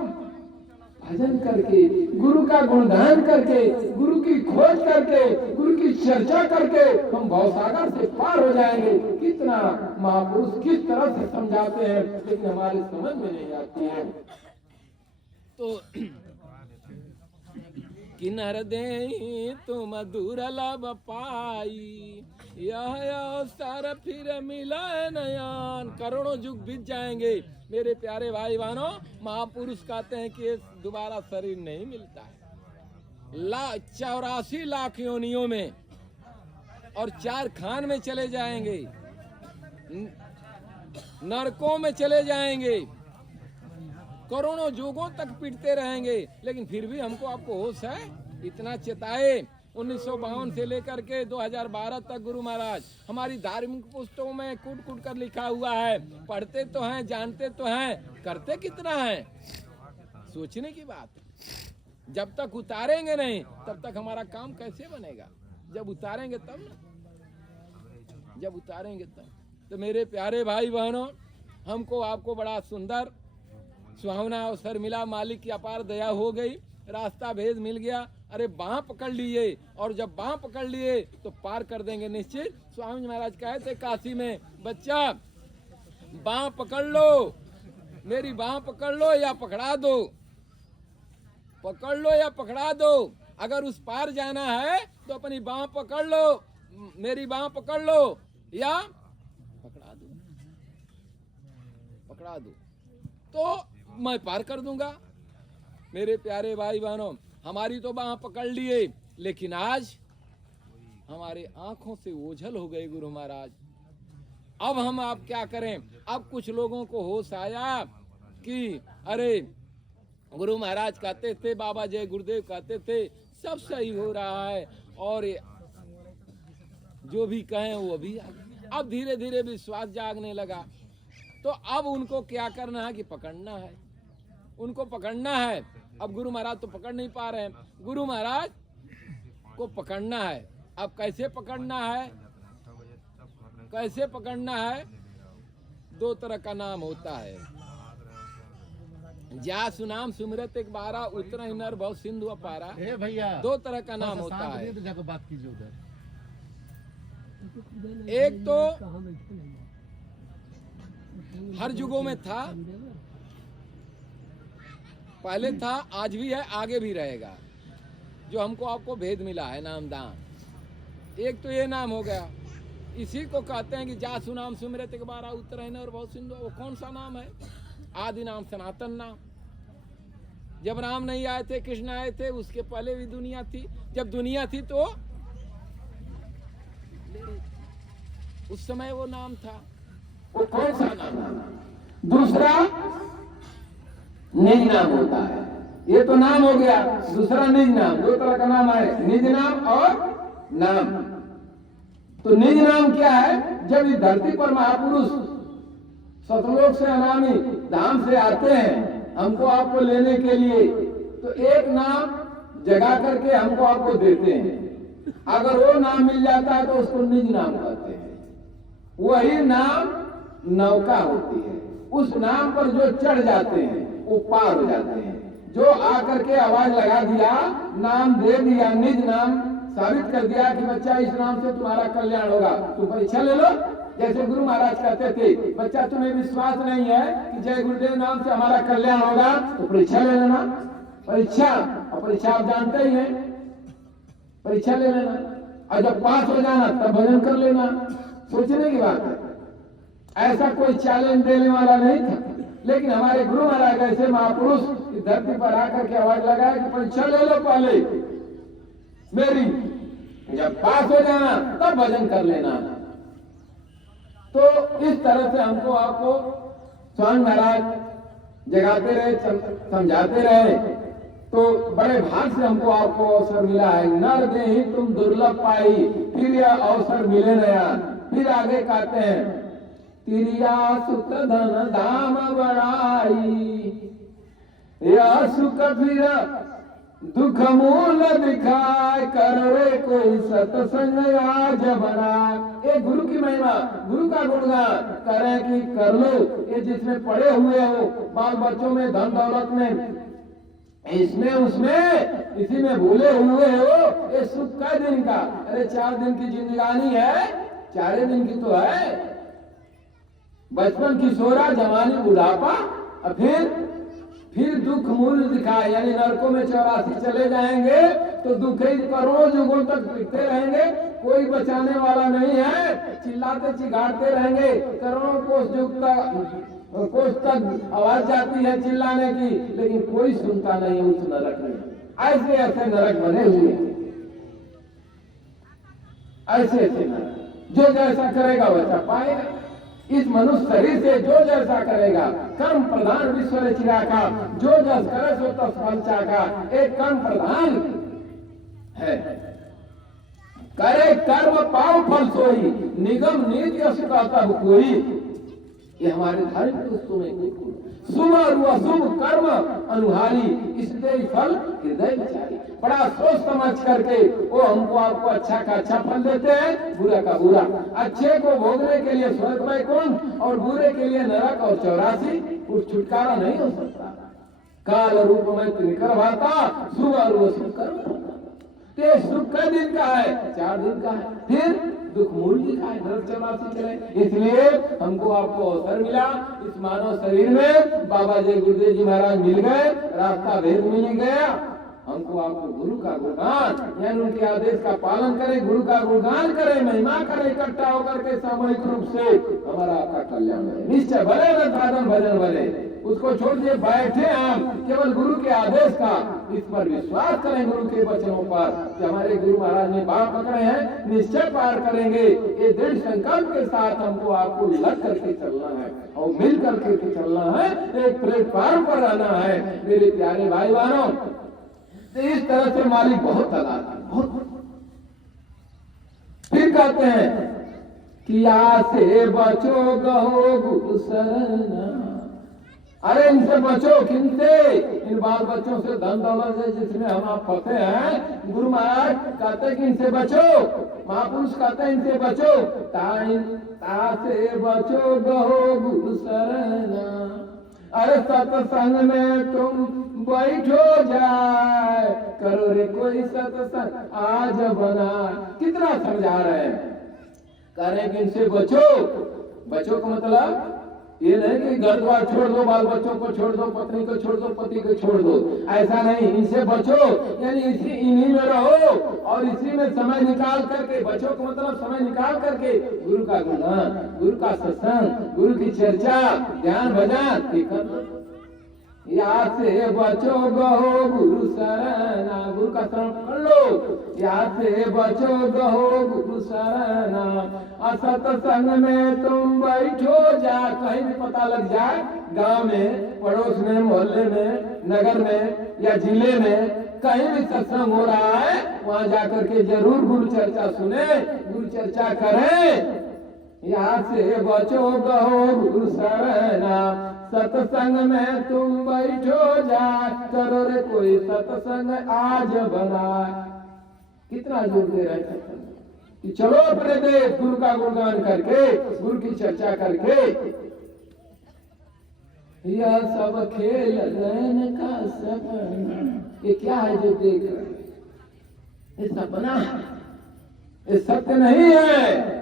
भजन करके, गुरु का गुणगान करके, गुरु की खोज करके, गुरु की चर्चा करके हम भवसागर से पार हो जाएंगे। कितना महापुरुष किस तरह से समझाते हैं, लेकिन हमारे समझ में नहीं आती है। तो किन्नर देहि तुम दुर्लभ पाई, यह अवसर फिर मिला नयन। करोड़ों युग बीत जाएंगे मेरे प्यारे भाई बहनों, महापुरुष कहते हैं कि दोबारा शरीर नहीं मिलता है। 84 लाख योनियों में और 4 खान में चले जाएंगे, नरकों में चले जाएंगे, करोड़ों युगों तक पीटते रहेंगे, लेकिन फिर भी हमको आपको होश है। इतना चेताए 1952 से लेकर के 2012 तक गुरु महाराज हमारी धार्मिक पुस्तकों में कूट कूट कर लिखा हुआ है। पढ़ते तो हैं, जानते तो हैं, करते कितना है, सोचने की बात। जब तक उतारेंगे नहीं तब तक हमारा काम कैसे बनेगा। जब उतारेंगे तब ना, जब उतारेंगे तब। तो मेरे प्यारे भाई बहनों, हमको आपको बड़ा सुंदर सुहावना अवसर मिला, मालिक की अपार दया हो गई, रास्ता भेद मिल गया। अरे बाँह पकड़ लिए, और जब बाँह पकड़ लिए तो पार कर देंगे निश्चित। स्वामी महाराज कहे थे काशी में, बच्चा बाँह पकड़ लो, मेरी बाँह पकड़ लो या पकड़ा दो, पकड़ लो या पकड़ा दो। अगर उस पार जाना है तो अपनी बाँह पकड़ लो, मेरी बाँह पकड़ लो या पकड़ा दो, पकड़ा दो तो मैं पार कर दूंगा। मेरे प्यारे भाई बहनों, हमारी तो बाँह पकड़ लिए, लेकिन आज हमारे आंखों से ओझल हो गए गुरु महाराज। अब हम आप क्या करें। अब कुछ लोगों को होश आया कि अरे गुरु महाराज कहते थे, बाबा जय गुरुदेव कहते थे, सब सही हो रहा है और जो भी कहें वो भी। अब धीरे धीरे विश्वास जागने लगा। तो अब उनको क्या करना है कि पकड़ना है, उनको पकड़ना है। अब गुरु महाराज तो पकड़ नहीं पा रहे हैं, गुरु महाराज को पकड़ना है। अब कैसे पकड़ना है, कैसे पकड़ना है। 2 तरह का नाम होता है, जा सुनाम सुमिरत एक बारा, उतना ही नर बहुत सिंधु अपारा। भैया 2 तरह का नाम होता है। तो बात कीजिए उधर। एक तो हर युगों में था, पहले था, आज भी है, आगे भी रहेगा। जो हमको आपको भेद मिला है नाम दान, एक तो ये नाम हो गया। इसी को कहते हैं कि जासु नाम सुमिरत एक बार उत्तर है और बहुत सिंधु। वो कौन सा नाम है? आदि नाम, सनातन नाम। जब राम नहीं आए थे, कृष्ण आए थे, उसके पहले भी दुनिया थी। जब दुनिया थी तो उस समय वो नाम था। वो कौन सा नाम है? दूसरा निज नाम होता है। ये तो नाम हो गया, दूसरा निज नाम। दो तरह का नाम है, निज नाम और नाम। तो निज नाम क्या है? जब इस धरती पर महापुरुष सतलोक से अनामी धाम से आते हैं हमको आपको लेने के लिए, तो एक नाम जगा करके हमको आपको देते हैं। अगर वो नाम मिल जाता है तो उसको निज नाम कहते हैं। वही नाम नौका होती है। उस नाम पर जो चढ़ जाते हैं वो पार हो जाते हैं। जो आकर के आवाज लगा दिया, नाम दे दिया, निज नाम साबित कर दिया कि बच्चा इस नाम से तुम्हारा कल्याण होगा, तुम परीक्षा ले लो। जैसे गुरु महाराज कहते थे, बच्चा तुम्हें विश्वास नहीं है कि जय गुरुदेव नाम से हमारा कल्याण होगा, तो परीक्षा ले लेना। परीक्षा, और परीक्षा आप जानते ही हैं, परीक्षा ले लेना और जब पास हो जाना तब भजन कर लेना। सोचने की बात है, ऐसा कोई चैलेंज देने वाला नहीं था। लेकिन हमारे गुरु महाराज ऐसे महापुरुष इस धरती पर आकर के आवाज लगाया कि परीक्षा ले लो पहले मेरी, जब पास हो जाना तब भजन कर लेना। तो इस तरह से हमको आपको स्वामी महाराज जगाते रहे, समझाते रहे। तो बड़े भाग से हमको आपको अवसर मिला है। नर देहि तुम दुर्लभ पाई, फिर यह अवसर मिले नया। फिर आगे कहते हैं, तिरिया सुख धन धाम बड़ाई, यह सुख फिर दुख मूल दिखाए, करे कोई सत्संग आज बना। ये गुरु की महिमा, गुरु का गुणगान करे कि कर लो। ये जिसमें पड़े हुए हो, बाल बच्चों में, धन दौलत में, इसमें उसमें, इसी में भूले हुए हो। ये सुख का दिन का, अरे 4 दिन की जिंदगानी है, 4 दिन की तो है। बचपन किशोरा, जवानी, बुढ़ापा, और फिर दुख मूल दिखाए, यानी नरकों में 84 चले जाएंगे तो दुख ही करोड़ों युगों तक दिखते रहेंगे। कोई बचाने वाला नहीं है, चिल्लाते चिघाड़ते रहेंगे। करोड़ों कोस तक आवाज जाती है चिल्लाने की, लेकिन कोई सुनता नहीं उस नरक में। ऐसे ऐसे नरक बने हुए, ऐसे ऐसे नरक। जो जैसा करेगा वैसा पाएगा। इस मनुष्य शरीर से जो जैसा करेगा, कर्म प्रधान विश्व रचिरा का, जो जस करे सो तस फल चाका। एक कर्म प्रधान है, करे कर्म पाओ फल सोई, निगम नीति यश कहता कोई। ये हमारे धर्म पुस्तकों में शुभ और अशुभ कर्म अनुहारी, इससे फल हृदय विचारी। बड़ा सोच समझ करके वो हमको आपको अच्छा का अच्छा फल देते हैं, बुरा का बुरा। अच्छे को भोगने के लिए स्वर्ग वैकुंठ और बुरे के लिए नरक और 84। कुछ छुटकारा नहीं हो सकता। काल रूप में त्रिकर भाता, शुभ और अशुभ कर्म। ते सुख का दिन का है, 4 दिन का है, फिर दुख मूल दिखाए, नरक 84 चले। इसलिए हमको आपको अवसर मिला इस मानव शरीर में। बाबा जय गुरुदेव जी महाराज मिल गए, रास्ता भेद मिल गया। हमको आपको गुरु का गुणगान, यानी उनके आदेश का पालन करें, गुरु का गुणगान करें, महिमा करें, इकट्ठा होकर के सामूहिक रूप से हमारा आपका कल्याण है। निश्चय भले न साधन भजन भले, उसको छोड़ दिए बैठे हम केवल गुरु के आदेश का। इस पर विश्वास करें, गुरु के वचनों पर कि हमारे गुरु महाराज ने बाढ़ पकड़े हैं, निश्चय पार करेंगे। ये दृढ़ संकल्प के साथ हमको आपको लग करके चलना है और मिल करके चलना है, एक प्लेटफॉर्म पर रहना है। मेरे प्यारे भाई बहनों, तो इस तरह से मालिक बहुत तलाश है, बहुत। फिर कहते हैं कि से बचो गहो गुरु शरण। अरे इनसे बचो, किनसे? इन बाल बच्चों से, धन दौलत से जिसमें हम आप फंसे हैं। गुरु महाराज कहते हैं कि इनसे बचो, महापुरुष कहते हैं इनसे बचो। तासे बचो गहो गुरु शरण। अरे सत्संग में तुम बैठो जाए, करो रे कोई सत्संग आज बना। कितना समझा रहे हैं, कह रहे हैं कि इनसे बचो। बचो का मतलब ये नहीं कि घर द्वार छोड़ दो, बाल बच्चों को छोड़ दो, पत्नी को छोड़ दो, पति को छोड़ दो, ऐसा नहीं। इनसे बचो, यानी इन्हीं में रहो और इसी में समय निकाल करके, बचो का मतलब समय निकाल करके गुरु का गुणगान, गुरु का सत्संग, गुरु की चर्चा, ध्यान भजन ये कर। यहाँ से बचो गहो गुरु शरणा, गुरु का शरण कर लो। यहाँ से बचो गहो गुरु शरणा, असत्संग में तुम बैठो जा। कहीं भी पता लग जाए, गांव में, पड़ोस में, मोहल्ले में, नगर में या जिले में कहीं भी सत्संग हो रहा है, वहां जाकर के जरूर गुरु चर्चा सुने, गुरु चर्चा करें। यहाँ से बचो गहो गुरु शरणा, सत्संग में तुम बैठो जा, करो रे कोई सत्संग आज बना। कितना जोर दे रहे सत्संग कि चलो अपने देश गुरु का गुणगान करके, गुरु की चर्चा करके। यह सब खेल रैन का सपना, ये क्या है जो देख रहे हैं? ये सपना है, ये सत्य नहीं है।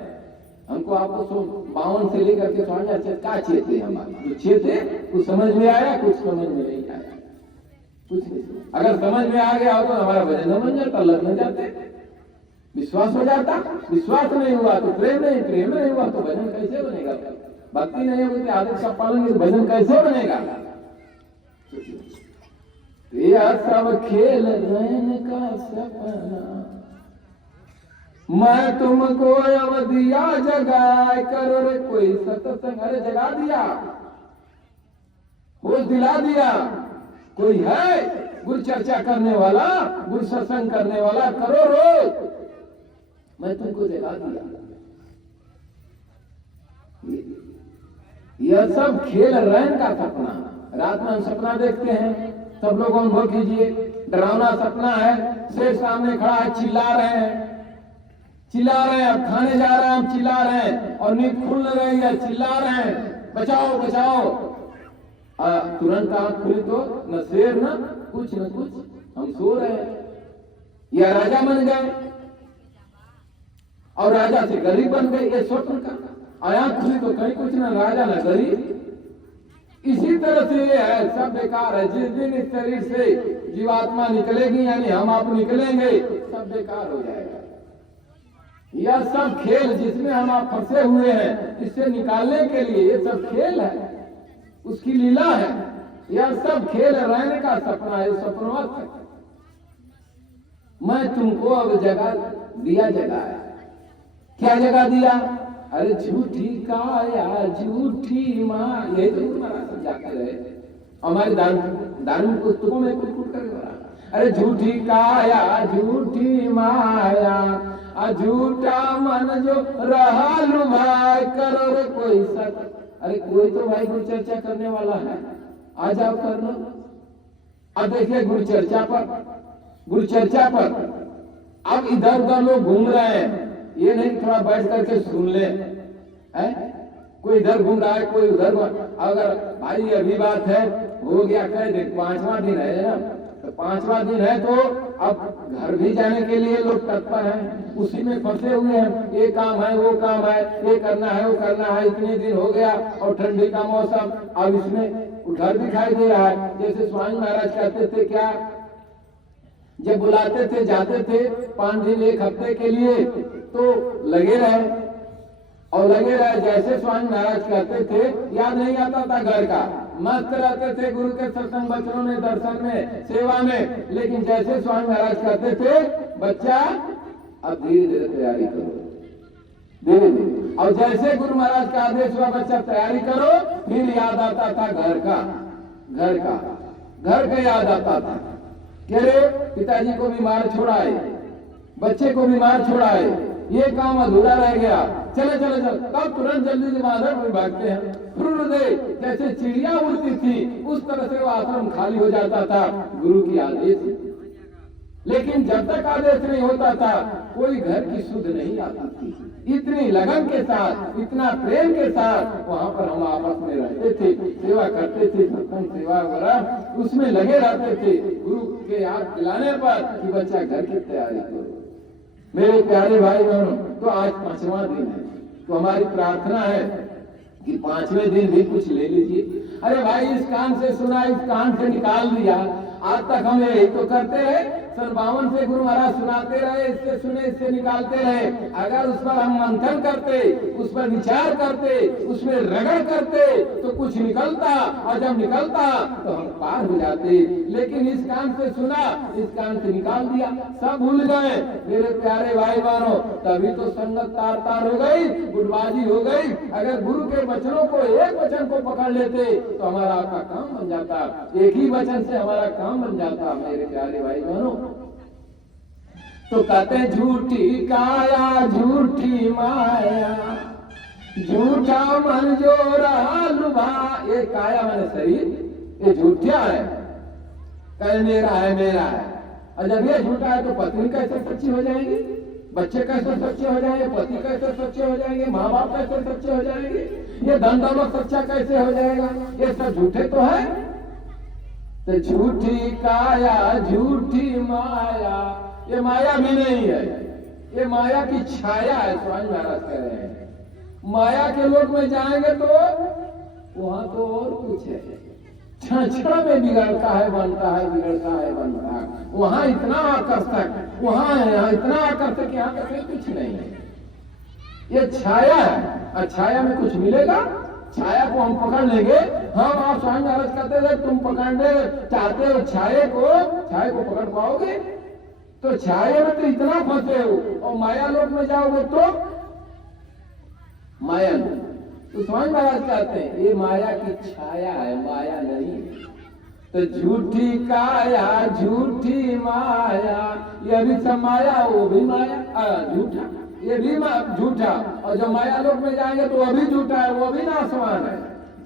हमको आपको 52 से लेकर के 2004 का चेते, हमारे जो चेते कुछ समझ में आया, कुछ समझ में नहीं आया, कुछ नहीं। अगर समझ में आ गया हो तो हमारा भजन बन जाता, लग जाते, विश्वास हो जाता। विश्वास नहीं हुआ तो प्रेम नहीं, प्रेम नहीं हुआ तो भजन कैसे बनेगा? भक्ति नहीं होगी तो आदेश का पालन नहीं, भजन कैसे बनेगा? यह सब खेल रैन का सपना, मैं तुमको अब दिया जगाए, करो रे कोई सत्संग। अरे जगा दिया, होश दिला दिया। कोई है गुरु चर्चा करने वाला, गुरु सत्संग करने वाला, करो रोज। मैं तुमको जगा दिया। यह सब खेल रैन का सपना। रात में हम सपना देखते हैं, सब लोग अनुभव कीजिए। डरावना सपना है, शेर सामने खड़ा है, चिल्ला रहे हैं, चिल्ला रहे हैं, अब खाने जा रहे हैं, हम चिल्ला रहे हैं और नींद खुल रही है, चिल्ला रहे हैं, बचाओ बचाओ। तुरंत आंख खुली तो न शेर न कुछ, हम सो रहे हैं। या राजा बन गए और राजा से गरीब बन गए, ये स्वप्न का। आंख खुली तो कहीं कुछ न राजा न गरीब। इसी तरह से ये है, सब बेकार है। जिस दिन इस शरीर से जीवात्मा निकलेगी, यानी हम आप निकलेंगे, सब बेकार हो जाएगा। यह सब खेल जिसमें हम आप फंसे हुए हैं, इससे निकालने के लिए ये सब खेल है, उसकी लीला है। यह सब खेल रहने का सपना है, सपनवत है। मैं तुमको अब जगह दिया, जगाया। क्या जगह दिया? अरे झूठी काया झूठी माँ, यही तो महाराज जाकर रहे हमारे धार्मिक पुस्तकों में कुछ कर रहा। अरे झूठी काया झूठी माया, झूठा मन जो रहा लुभाए, करो रे कोई सत। अरे कोई तो भाई गुरु चर्चा करने वाला है, आ जाओ कर लो। अब देखिए गुरु चर्चा पर अब इधर उधर लोग घूम रहे हैं। ये नहीं थोड़ा बैठ करके सुन ले, कोई इधर घूम रहा है, कोई उधर। अगर भाई अभी बात है, हो गया कह दे, 5वां दिन है ना, तो 5वां दिन है तो अब घर भी जाने के लिए लोग तत्पर हैं, उसी में फंसे हुए हैं। ये काम है, वो काम है, ये करना है, वो करना है। इतने दिन हो गया और ठंडी का मौसम, अब इसमें घर दिखाई दे रहा है। जैसे स्वामी महाराज कहते थे, क्या जब बुलाते थे, जाते थे 5 दिन 1 हफ्ते के लिए, तो लगे रहे और लगे रहे। जैसे स्वामी महाराज कहते थे, याद नहीं आता था घर का, मस्त रहते थे गुरु के सत्संग वचनों में, दर्शन में, सेवा में। लेकिन जैसे स्वामी महाराज कहते थे, बच्चा अब धीरे धीरे तैयारी करो, धीरे धीरे। और जैसे गुरु महाराज का आदेश हुआ, बच्चा तैयारी करो, फिर याद आता था घर का याद आता था। कह रहे पिताजी को बीमार छोड़ाए, बच्चे को बीमार छोड़ाए, ये काम अधूरा रह गया, चले तब तुरंत जल्दी से आश्रम भागते हैं। जैसे चिड़िया उड़ती थी, उस तरह से वो आश्रम खाली हो जाता था गुरु की आदेश। लेकिन जब तक आदेश नहीं होता था, कोई घर की सुध नहीं आती थी। इतनी लगन के साथ, इतना प्रेम के साथ वहाँ पर हम आपस में रहते थे, सेवा करते थे, सत्संग सेवा वगैरह उसमें लगे रहते थे। गुरु के याद दिलाने पर कि बच्चा घर की तैयारी करो। मेरे प्यारे भाई बहनों, तो आज 5वां दिन है, तो हमारी प्रार्थना है कि 5वें दिन भी कुछ ले लीजिए। अरे भाई, इस कान से सुना, इस कान से निकाल दिया, आज तक हम यही तो करते रहे। सन 52 से गुरु महाराज सुनाते रहे, इससे सुने, इससे निकालते रहे। अगर उस पर हम मंथन करते, उस पर विचार करते, उसमें रगड़ करते तो कुछ निकलता, और जब निकलता तो हम पार हो जाते। लेकिन इस कान से सुना, इस कान से निकाल दिया, सब भूल गए। मेरे प्यारे भाई बहनों, तभी तो संगत तार तार हो गई, गुटबाजी हो गई। अगर गुरु के वचनों को, एक वचन को पकड़ लेते तो हमारा आपका काम बन जाता, एक ही वचन से हमारा काम बन जाता। मेरे प्यारे भाई बहनों, तो कहते हैं झूठी काया झूठी माया, झूठा मन जो रहा लुभा। ये काया माने शरीर, ये झूठा है, कहे मेरा है, मेरा है। और जब ये झूठा है तो पत्नी कैसे सच्ची हो जाएगी, बच्चे कैसे सच्चे हो जाएंगे, पति कैसे सच्चे हो जाएंगे, माँ बाप कैसे सच्चे हो जाएंगे, ये धन दौलत सच्चा कैसे हो जाएगा? ये सब झूठे तो है। तो झूठी काया झूठी माया, ये माया भी नहीं है, ये माया की छाया है। स्वामी महाराज कह रहे हैं माया के लोक में जाएंगे तो वहां तो और कुछ है, क्षण में बिगड़ता है, बनता है, बिगड़ता है, बनता है। वहां इतना आकर्षक, वहां इतना आकर्षक, यहाँ पे कुछ नहीं है। ये छाया है, और छाया में कुछ मिलेगा। छाया को हम पकड़ लेंगे। हम, आप स्वामी महाराज कहते थे तुम पकड़ने चाहते हो छाया को पकड़ पाओगे? तो छाया में तो इतना फंसे हो, और माया लोक में जाओगे तो माया नहीं। तो स्वामी महाराज कहते हैं ये माया की छाया है, माया नहीं। तो झूठी काया झूठी माया, ये भी सब माया, वो भी माया, झूठा, ये भी झूठा। और जब माया लोक में जाएंगे तो वो भी झूठा है, वो भी नासवान है।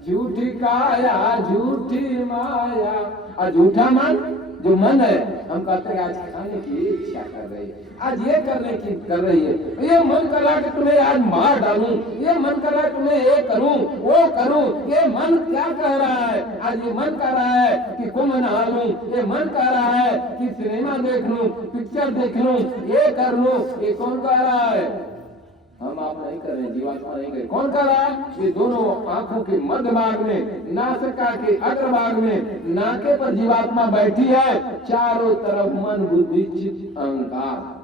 झूठी काया झूठी माया, और झूठा मन, जो मन है, हम कहते हैं आज खाने की इच्छा कर रही है, आज ये करने की कर रही है, ये मन कर रहा है कि तुम्हें आज मार डालूं, ये मन कर रहा है तुम्हें ये करूं, वो करूं। ये मन क्या कह रहा है? आज ये मन कर रहा है कि कुंभ नहा लूं, ये मन कर रहा है कि सिनेमा देख लूं, पिक्चर देख लूं, ये कर लूं। ये कौन कह रहा है? हम आप नहीं कर रहे, जीवात्मा नहीं कर रहे। कौन कर रहा है? ये दोनों आंखों के मध्य भाग में, नासिका के अग्रभाग में, नाके पर जीवात्मा बैठी है। चारों तरफ मन बुद्धि चित्त अहंकार,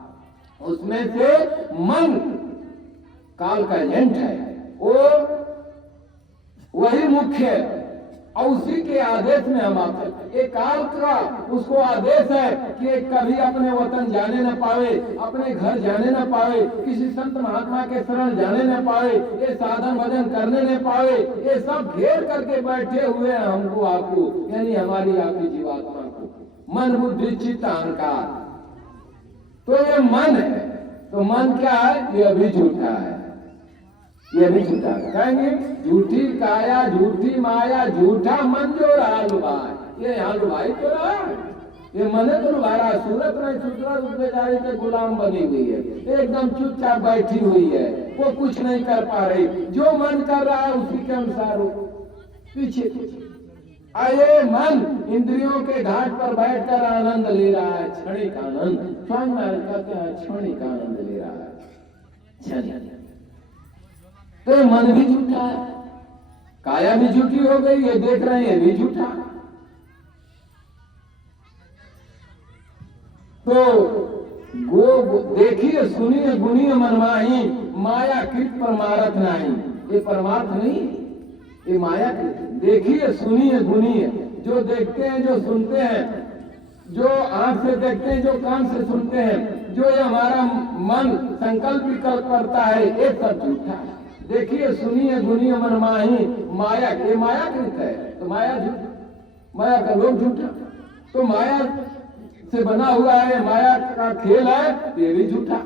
उसमें से मन काल का एजेंट है, वो वही मुख्य है, और उसी के आदेश में हम आते। ये काल का उसको आदेश है कि कभी अपने वतन जाने न पावे, अपने घर जाने न पावे, किसी संत महात्मा के शरण जाने न पावे, ये साधन भजन करने न पावे। ये सब घेर करके बैठे हुए हैं हमको, आपको, यानी हमारी आपकी जीवात्मा को। मन बुद्धि चित्त अहंकार, तो ये मन है। तो मन क्या है? ये भी झूठा है, ये भी झूठा है। कहेंगे झूठी काया झूठी माया, झूठा मन जो रहा लुभाए। ये यहाँ लुभाई तो रहा है, ये मने तो लुभा रहा है। सूरत नहीं सूरत बेचारी के गुलाम बनी हुई है, एकदम चुपचाप बैठी हुई है, वो कुछ नहीं कर पा रही। जो मन कर रहा है उसी के अनुसार वो पीछे। आये मन इंद्रियों के घाट पर बैठकर आनंद ले रहा है, क्षणिक आनंद। स्वामी महाराज कहते हैं क्षणिक आनंद ले रहा है, क्षणिक। तो मन भी झूठा है, काया भी झूठी हो गई, ये देख रहे हैं, ये भी झूठा। तो गो देखिए सुनिए गुनिए मनमाही, माया कृत परमार्थ नहीं। ये परमार्थ नहीं, ये माया कृत। देखिए सुनिए गुनिए, जो देखते हैं, जो सुनते हैं, जो आंख से देखते हैं, जो कान से सुनते हैं, जो ये हमारा मन संकल्प विकल्प करता है, ये सब झूठा है। देखिए सुनिए गुनिए मनमाही, माया, ये माया कृत है। तो माया झूठ, माया का लोग झूठा। तो माया से बना हुआ है, माया का खेल है, ये भी झूठा।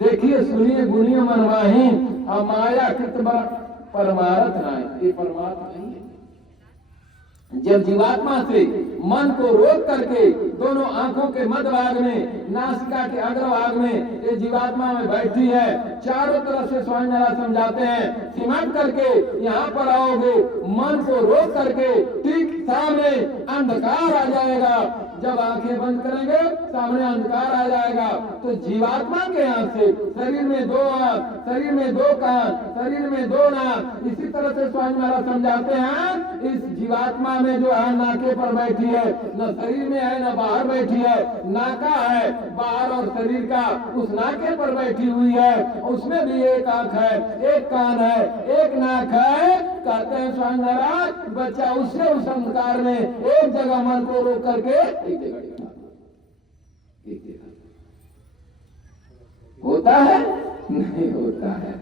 देखिए सुनिए गुनिए मनमाही, और माया कृत परमार्थ नहीं, ये परमार्थ नहीं है। जब जीवात्मा से मन को रोक करके दोनों आंखों के मध्य भाग में, नासिका के अग्रभाग में ये जीवात्मा में बैठी है, चारों तरफ से स्वामी महाराज समझाते हैं, सिमट करके यहाँ पर आओगे, मन को रोक करके ठीक सामने अंधकार आ जाएगा, जब आंखें बंद करेंगे सामने अंधकार आ जाएगा। तो जीवात्मा के यहाँ से शरीर में 2 आंख, शरीर में 2 कान, शरीर में 2 नाक, इसी तरह से स्वामी महाराज समझाते हैं इस जीवात्मा में जो है नाके पर बैठी है, न शरीर में है न बाहर बैठी है, नाका है बाहर और शरीर का उस नाके पर बैठी हुई है, उसमें भी 1 आंख है, 1 कान है, 1 नाक है। कहते हैं स्वामी महाराज बच्चा उससे उस अंधकार में एक जगह मन को रोक करके एक जगह होता है नहीं होता है।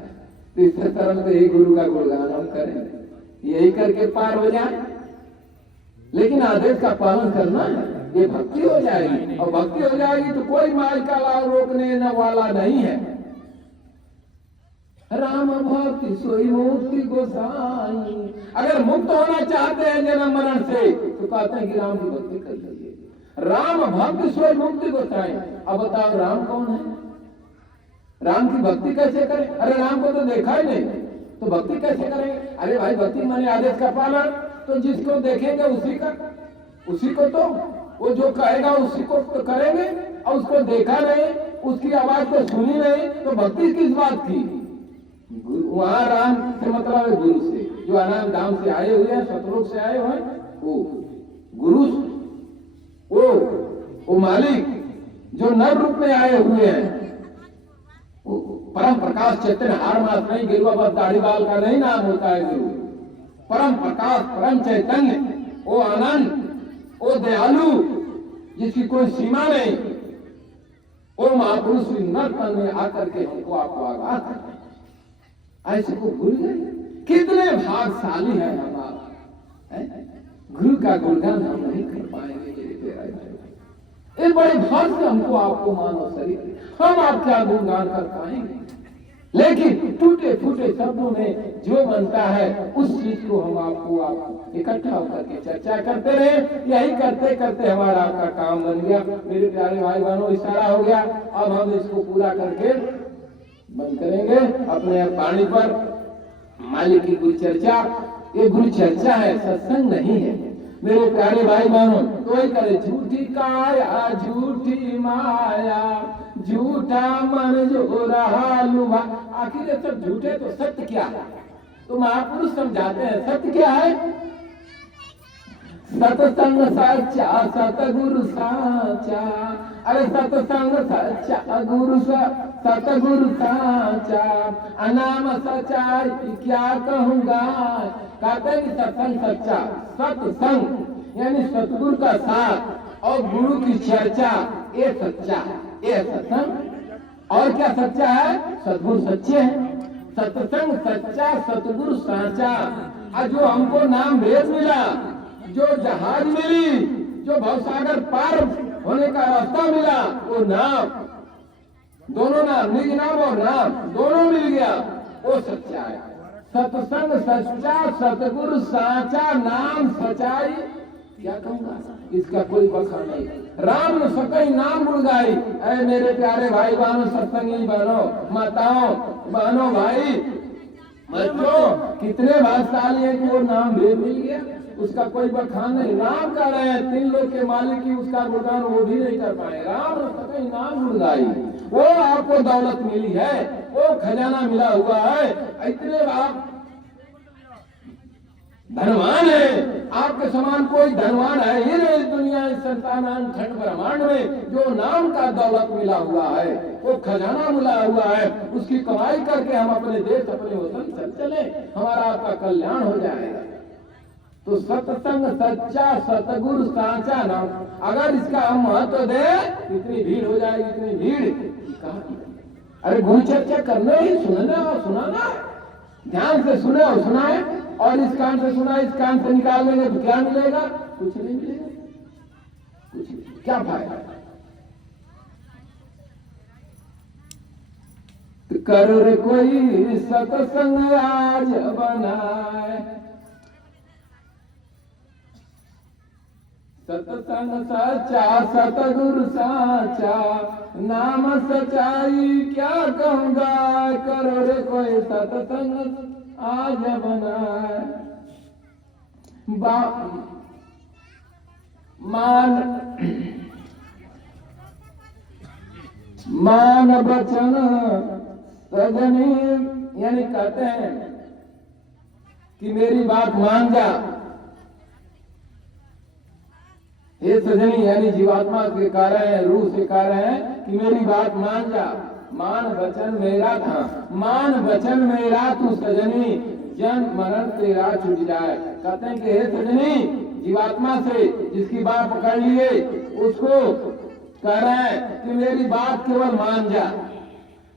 तो इस तरह से ही गुरु का गुणगान हम करें, यही करके पार हो जाए। लेकिन आदेश का पालन करना है, ये भक्ति हो जाएगी, और भक्ति हो जाएगी तो कोई माई का लाभ रोकने वाला नहीं है। राम भक्ति सोई मुक्ति गोसाई। अगर मुक्त होना चाहते हैं जन्म मरण से तो कहते हैं कि राम की भक्ति कर लीजिए। राम भक्ति सोई मुक्ति गोसाई। अब बताओ राम कौन है? राम की भक्ति कैसे करें? अरे राम को तो देखा ही नहीं, तो भक्ति कैसे करेंगे? अरे भाई भक्ति माने आदेश का पालन। तो जिसको देखेंगे उसी को तो वो जो कहेगा उसी को तो करेंगे, और उसको देखा नहीं, उसकी आवाज को सुनी नहीं, तो भक्ति किस बात की? वहां राम से मतलब है गुरु से, जो अनाम धाम से आए हुए हैं, सतलोक से आए हुए हैं, वो गुरु, वो मालिक जो नर रूप में आए हुए हैं, परम प्रकाश चैतन्य, हार मास नहीं, गिरुआ बस दाढ़ी बाल का नहीं नाम होता है गुरु। परम प्रकाश, परम चैतन्य, वो आनंद, वो दयालु, जिसकी कोई सीमा नहीं, वो महापुरुष नर तन में आकर के हमको आपको आगाह करते हैं। ऐसे को भूल गए? कितने भागशाली हैं हम आप। गुरु का गुणगान हम नहीं कर पाएंगे। एक बड़े भाग से हमको आपको मानो शरीर, हम आपका गुणगान कर पाएंगे, लेकिन टूटे फूटे शब्दों में जो बनता है उस चीज को हम आपको आप इकट्ठा होकर के चर्चा करते रहे। यही करते करते हमारा आपका काम बन गया। मेरे प्यारे भाई बहनों, इशारा हो गया, अब हम इसको पूरा करके बंद करेंगे अपने वाणी पर। मालिक की गुरु चर्चा, ये गुरु चर्चा है, सत्संग नहीं है मेरे प्यारे भाई बहनों। तो वही करे, झूठी काया झूठी माया, झूठा मन जो रहा लुभा। आखिर ये सब झूठे, तो सत्य क्या है? तो महापुरुष समझाते हैं सत्य क्या है। सत्संग सच्चा सतगुरु साचा। अरे सत्संग सच्चा सतगुरु साचा, अनाम सच्चाई क्या कहूँगा। कहते हैं कि सत्संग सच्चा, सत्संग यानी सतगुरु का साथ और गुरु की चर्चा, ये सच्चा है, ये सत्संग। और क्या सच्चा है? सतगुरु सच्चे हैं। सत्संग सच्चा सतगुरु साचा। और जो हमको नाम भेद मिला, जो जहाज मिली, जो भवसागर पार होने का रास्ता मिला, वो नाम, दोनों नाम, निज नाम और नाम दोनों मिल गया, वो सच्चा है। सत्संग सच्चा सतगुरु साचा, नाम सच्चाई क्या कहूँगा, इसका कोई बखान नहीं। राम न सकई नाम गुण गाई। अरे मेरे प्यारे भाई बहनों, सत्संगी बहनों, माताओं, बहनों, भाई, बच्चों, कितने भाग्यशाली है कि वो नाम भेद मिल गया, उसका कोई बखान नहीं। राम कर रहे हैं, 3 लोग के मालिक की, उसका गुणगान वो भी नहीं कर पाए। राम न सकई नाम गुण गाई। वो आपको दौलत मिली है, वो खजाना मिला हुआ है, इतने आप धनवान है, आपके समान कोई धनवान है ही नहीं इस दुनिया, इस संसार खंड ब्रह्मांड में। जो नाम का दौलत मिला हुआ है, वो खजाना मिला हुआ है, उसकी कमाई करके हम अपने देश, अपने वतन चल चले, हमारा आपका कल्याण हो जाएगा। तो सत्संग सच्चा सतगुरु साचा नाम, अगर इसका हम महत्व दे, इतनी भीड़ हो जाएगी, इतनी भीड़। अरे गुरु चर्चा करना ही, सुनना और सुनाना, ध्यान से सुने और सुनाए। और इस कान से सुना, इस कान से निकाल लेंगे तो क्या मिलेगा? कुछ नहीं मिलेगा, कुछ नहीं। क्या फायदा? तो करो रे कोई सत्संग आज बनाए। सत्संग सच्चा सतगुरु साचा, नाम सच्चाई क्या कहूँगा। करो रे कोई सत्संग आज बनाए। मान मान वचन सजनी, यानी कहते हैं कि मेरी बात मान जा। हे सजनी, यानी जीवात्मा के कह रहे हैं, रूह से कह रहे हैं कि मेरी बात मान जा। मान वचन मेरा था, मान वचन मेरा तू सजनी, जन्म मरण तेरा छूट जाए। कहते हैं कि हे सजनी, जीवात्मा से जिसकी बात पकड़ लिए उसको कह रहे हैं कि मेरी बात केवल मान जा,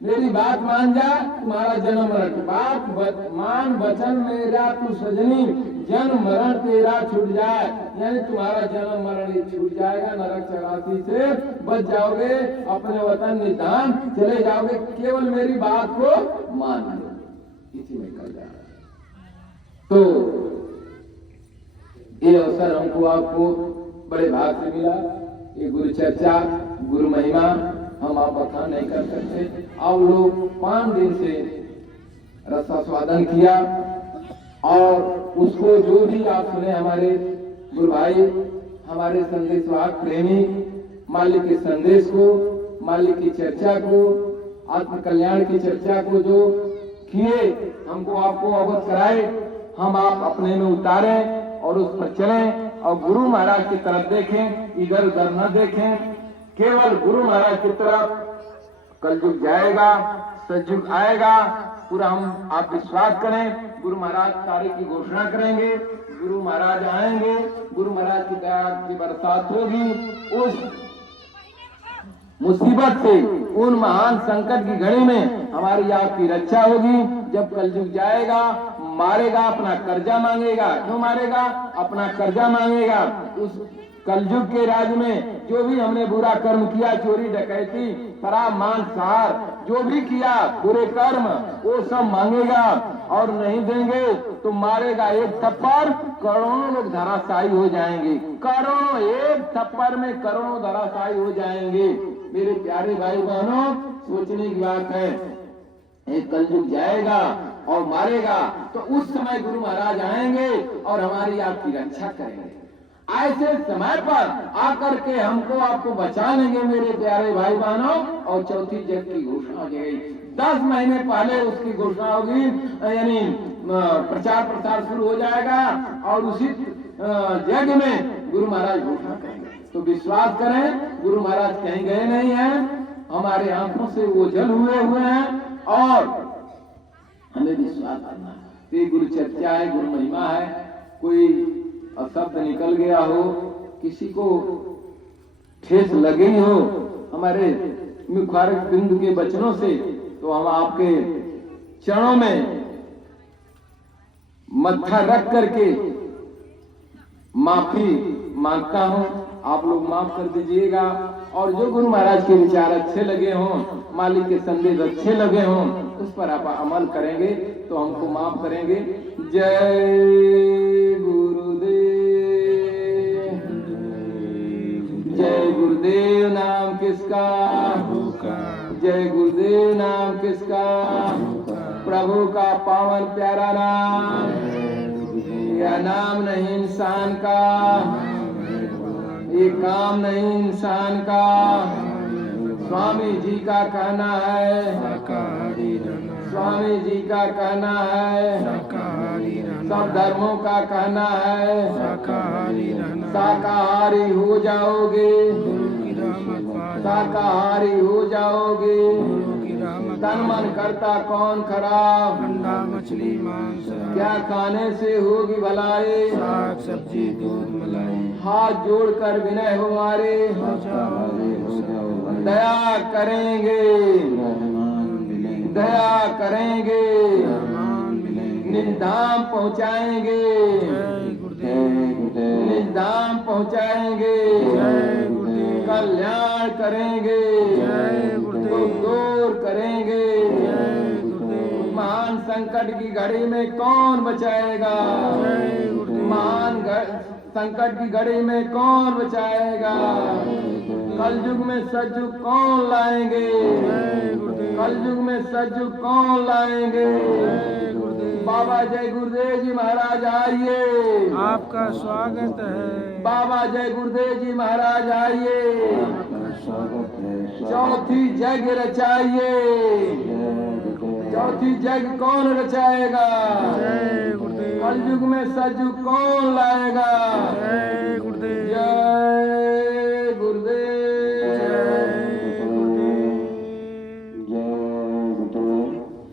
मेरी बात मान जा, तुम्हारा जन्म मरण। बात मान वचन मेरा तू सजनी, जन्म मरण तेरा छूट जाए, यानी तुम्हारा जन्म मरण छूट जाएगा, नरक 84 से बच जाओगे, अपने वतन निधान चले जाओगे, केवल मेरी बात को मान लो। इसी में कर जा। तो ये अवसर हमको आपको बड़े भाग से मिला। ये गुरु चर्चा, गुरु महिमा हम आप बखान नहीं कर सकते। आप लोग 5 दिन से रसास्वादन किया और उसको जो भी आप सुने, हमारे गुरु भाई, हमारे संदेशवाहक प्रेमी, मालिक के संदेश को, मालिक की चर्चा को, आत्म कल्याण की चर्चा को जो किए, हमको आपको अवगत कराए, हम आप अपने में उतारें और उस पर चलें और गुरु महाराज की तरफ देखें, इधर उधर न देखें, केवल गुरु महाराज की तरफ। कलयुग जाएगा, सतयुग आएगा, पूरा हम आप विश्वास करें। गुरु महाराज तारीख की घोषणा करेंगे, गुरु महाराज आएंगे, गुरु महाराज की दया की बरसात होगी। उस मुसीबत से, उन महान संकट की घड़ी में हमारी आपकी रक्षा होगी। जब कलयुग जाएगा, मारेगा, अपना कर्जा मांगेगा। क्यों मारेगा? अपना कर्जा मांगेगा। उस कलयुग के राज में जो भी हमने बुरा कर्म किया, चोरी डकैती शराब मांसाहार जो भी किया बुरे कर्म, वो सब मांगेगा और नहीं देंगे तो मारेगा। एक थप्पड़ करोड़ों लोग धराशायी हो जाएंगे, करोड़ों, एक थप्पड़ में करोड़ों धराशायी हो जाएंगे। मेरे प्यारे भाई बहनों, सोचने की बात है। एक कलयुग जाएगा और मारेगा तो उस समय गुरु महाराज आएंगे और हमारी आपकी रक्षा करेंगे। ऐसे समय पर आकर के हमको आपको बचा लेंगे मेरे प्यारे भाई बहनों। और चौथी जग की घोषणा हो गई। 10 महीने पहले उसकी घोषणा होगी, यानी प्रचार प्रसार शुरू हो जाएगा और उसी जग में गुरु महाराज घोषणा करेंगे। तो विश्वास करें, गुरु महाराज कहीं गए नहीं हैं, हमारे आंखों से ओझल हुए हैं और हमें विश्वास करना है। ये गुरु चर्चा है, गुरु महिमा है। कोई शब्द निकल गया हो, किसी को ठेस लगी हो हमारे मुखारक बिंदु के वचनों से, तो हम आपके चरणों में मत्था रख करके माफी मांगता हूं। आप लोग माफ कर दीजिएगा। और जो गुरु महाराज के विचार अच्छे लगे हों, मालिक के संदेश अच्छे लगे हों, उस पर आप अमल करेंगे तो हमको माफ करेंगे। जय गुरुदेव, जय गुरुदेव नाम किसका, जय गुरुदेव नाम किसका, प्रभु का पावन प्यारा नाम। यह नाम नहीं इंसान का, ये काम नहीं इंसान का। स्वामी जी का कहना है, स्वामी जी का कहना है, सब धर्मों का कहना है, शाकाहारी हो जाओगे, शाकाहारी हो जाओगे। तन मन करता कौन खराब, अंडा मछली मांस क्या खाने से होगी भलाई, साग सब्जी दूध मलाई। हाथ जोड़कर विनय हमारे दया करेंगे, दया करेंगे, निधाम पहुँचाएंगे, निधाम पहुँचाएंगे, कल्याण करेंगे, दूर करेंगे। महान संकट की घड़ी में कौन बचाएगा, महान संकट की घड़ी में कौन बचाएगा। कलयुग में सतयुग कौन लाएंगे, कलयुग में सतयुग कौन लाएंगे। बाबा जय गुरुदेव जी महाराज आइए, आपका स्वागत है। बाबा जय गुरुदेव जी महाराज आइए। आपका स्वागत है। चौथी जग रचाइए। चौथी जग कौन रचाएगा? जय गुरुदेव। कलयुग में सतयुग कौन लाएगा? जय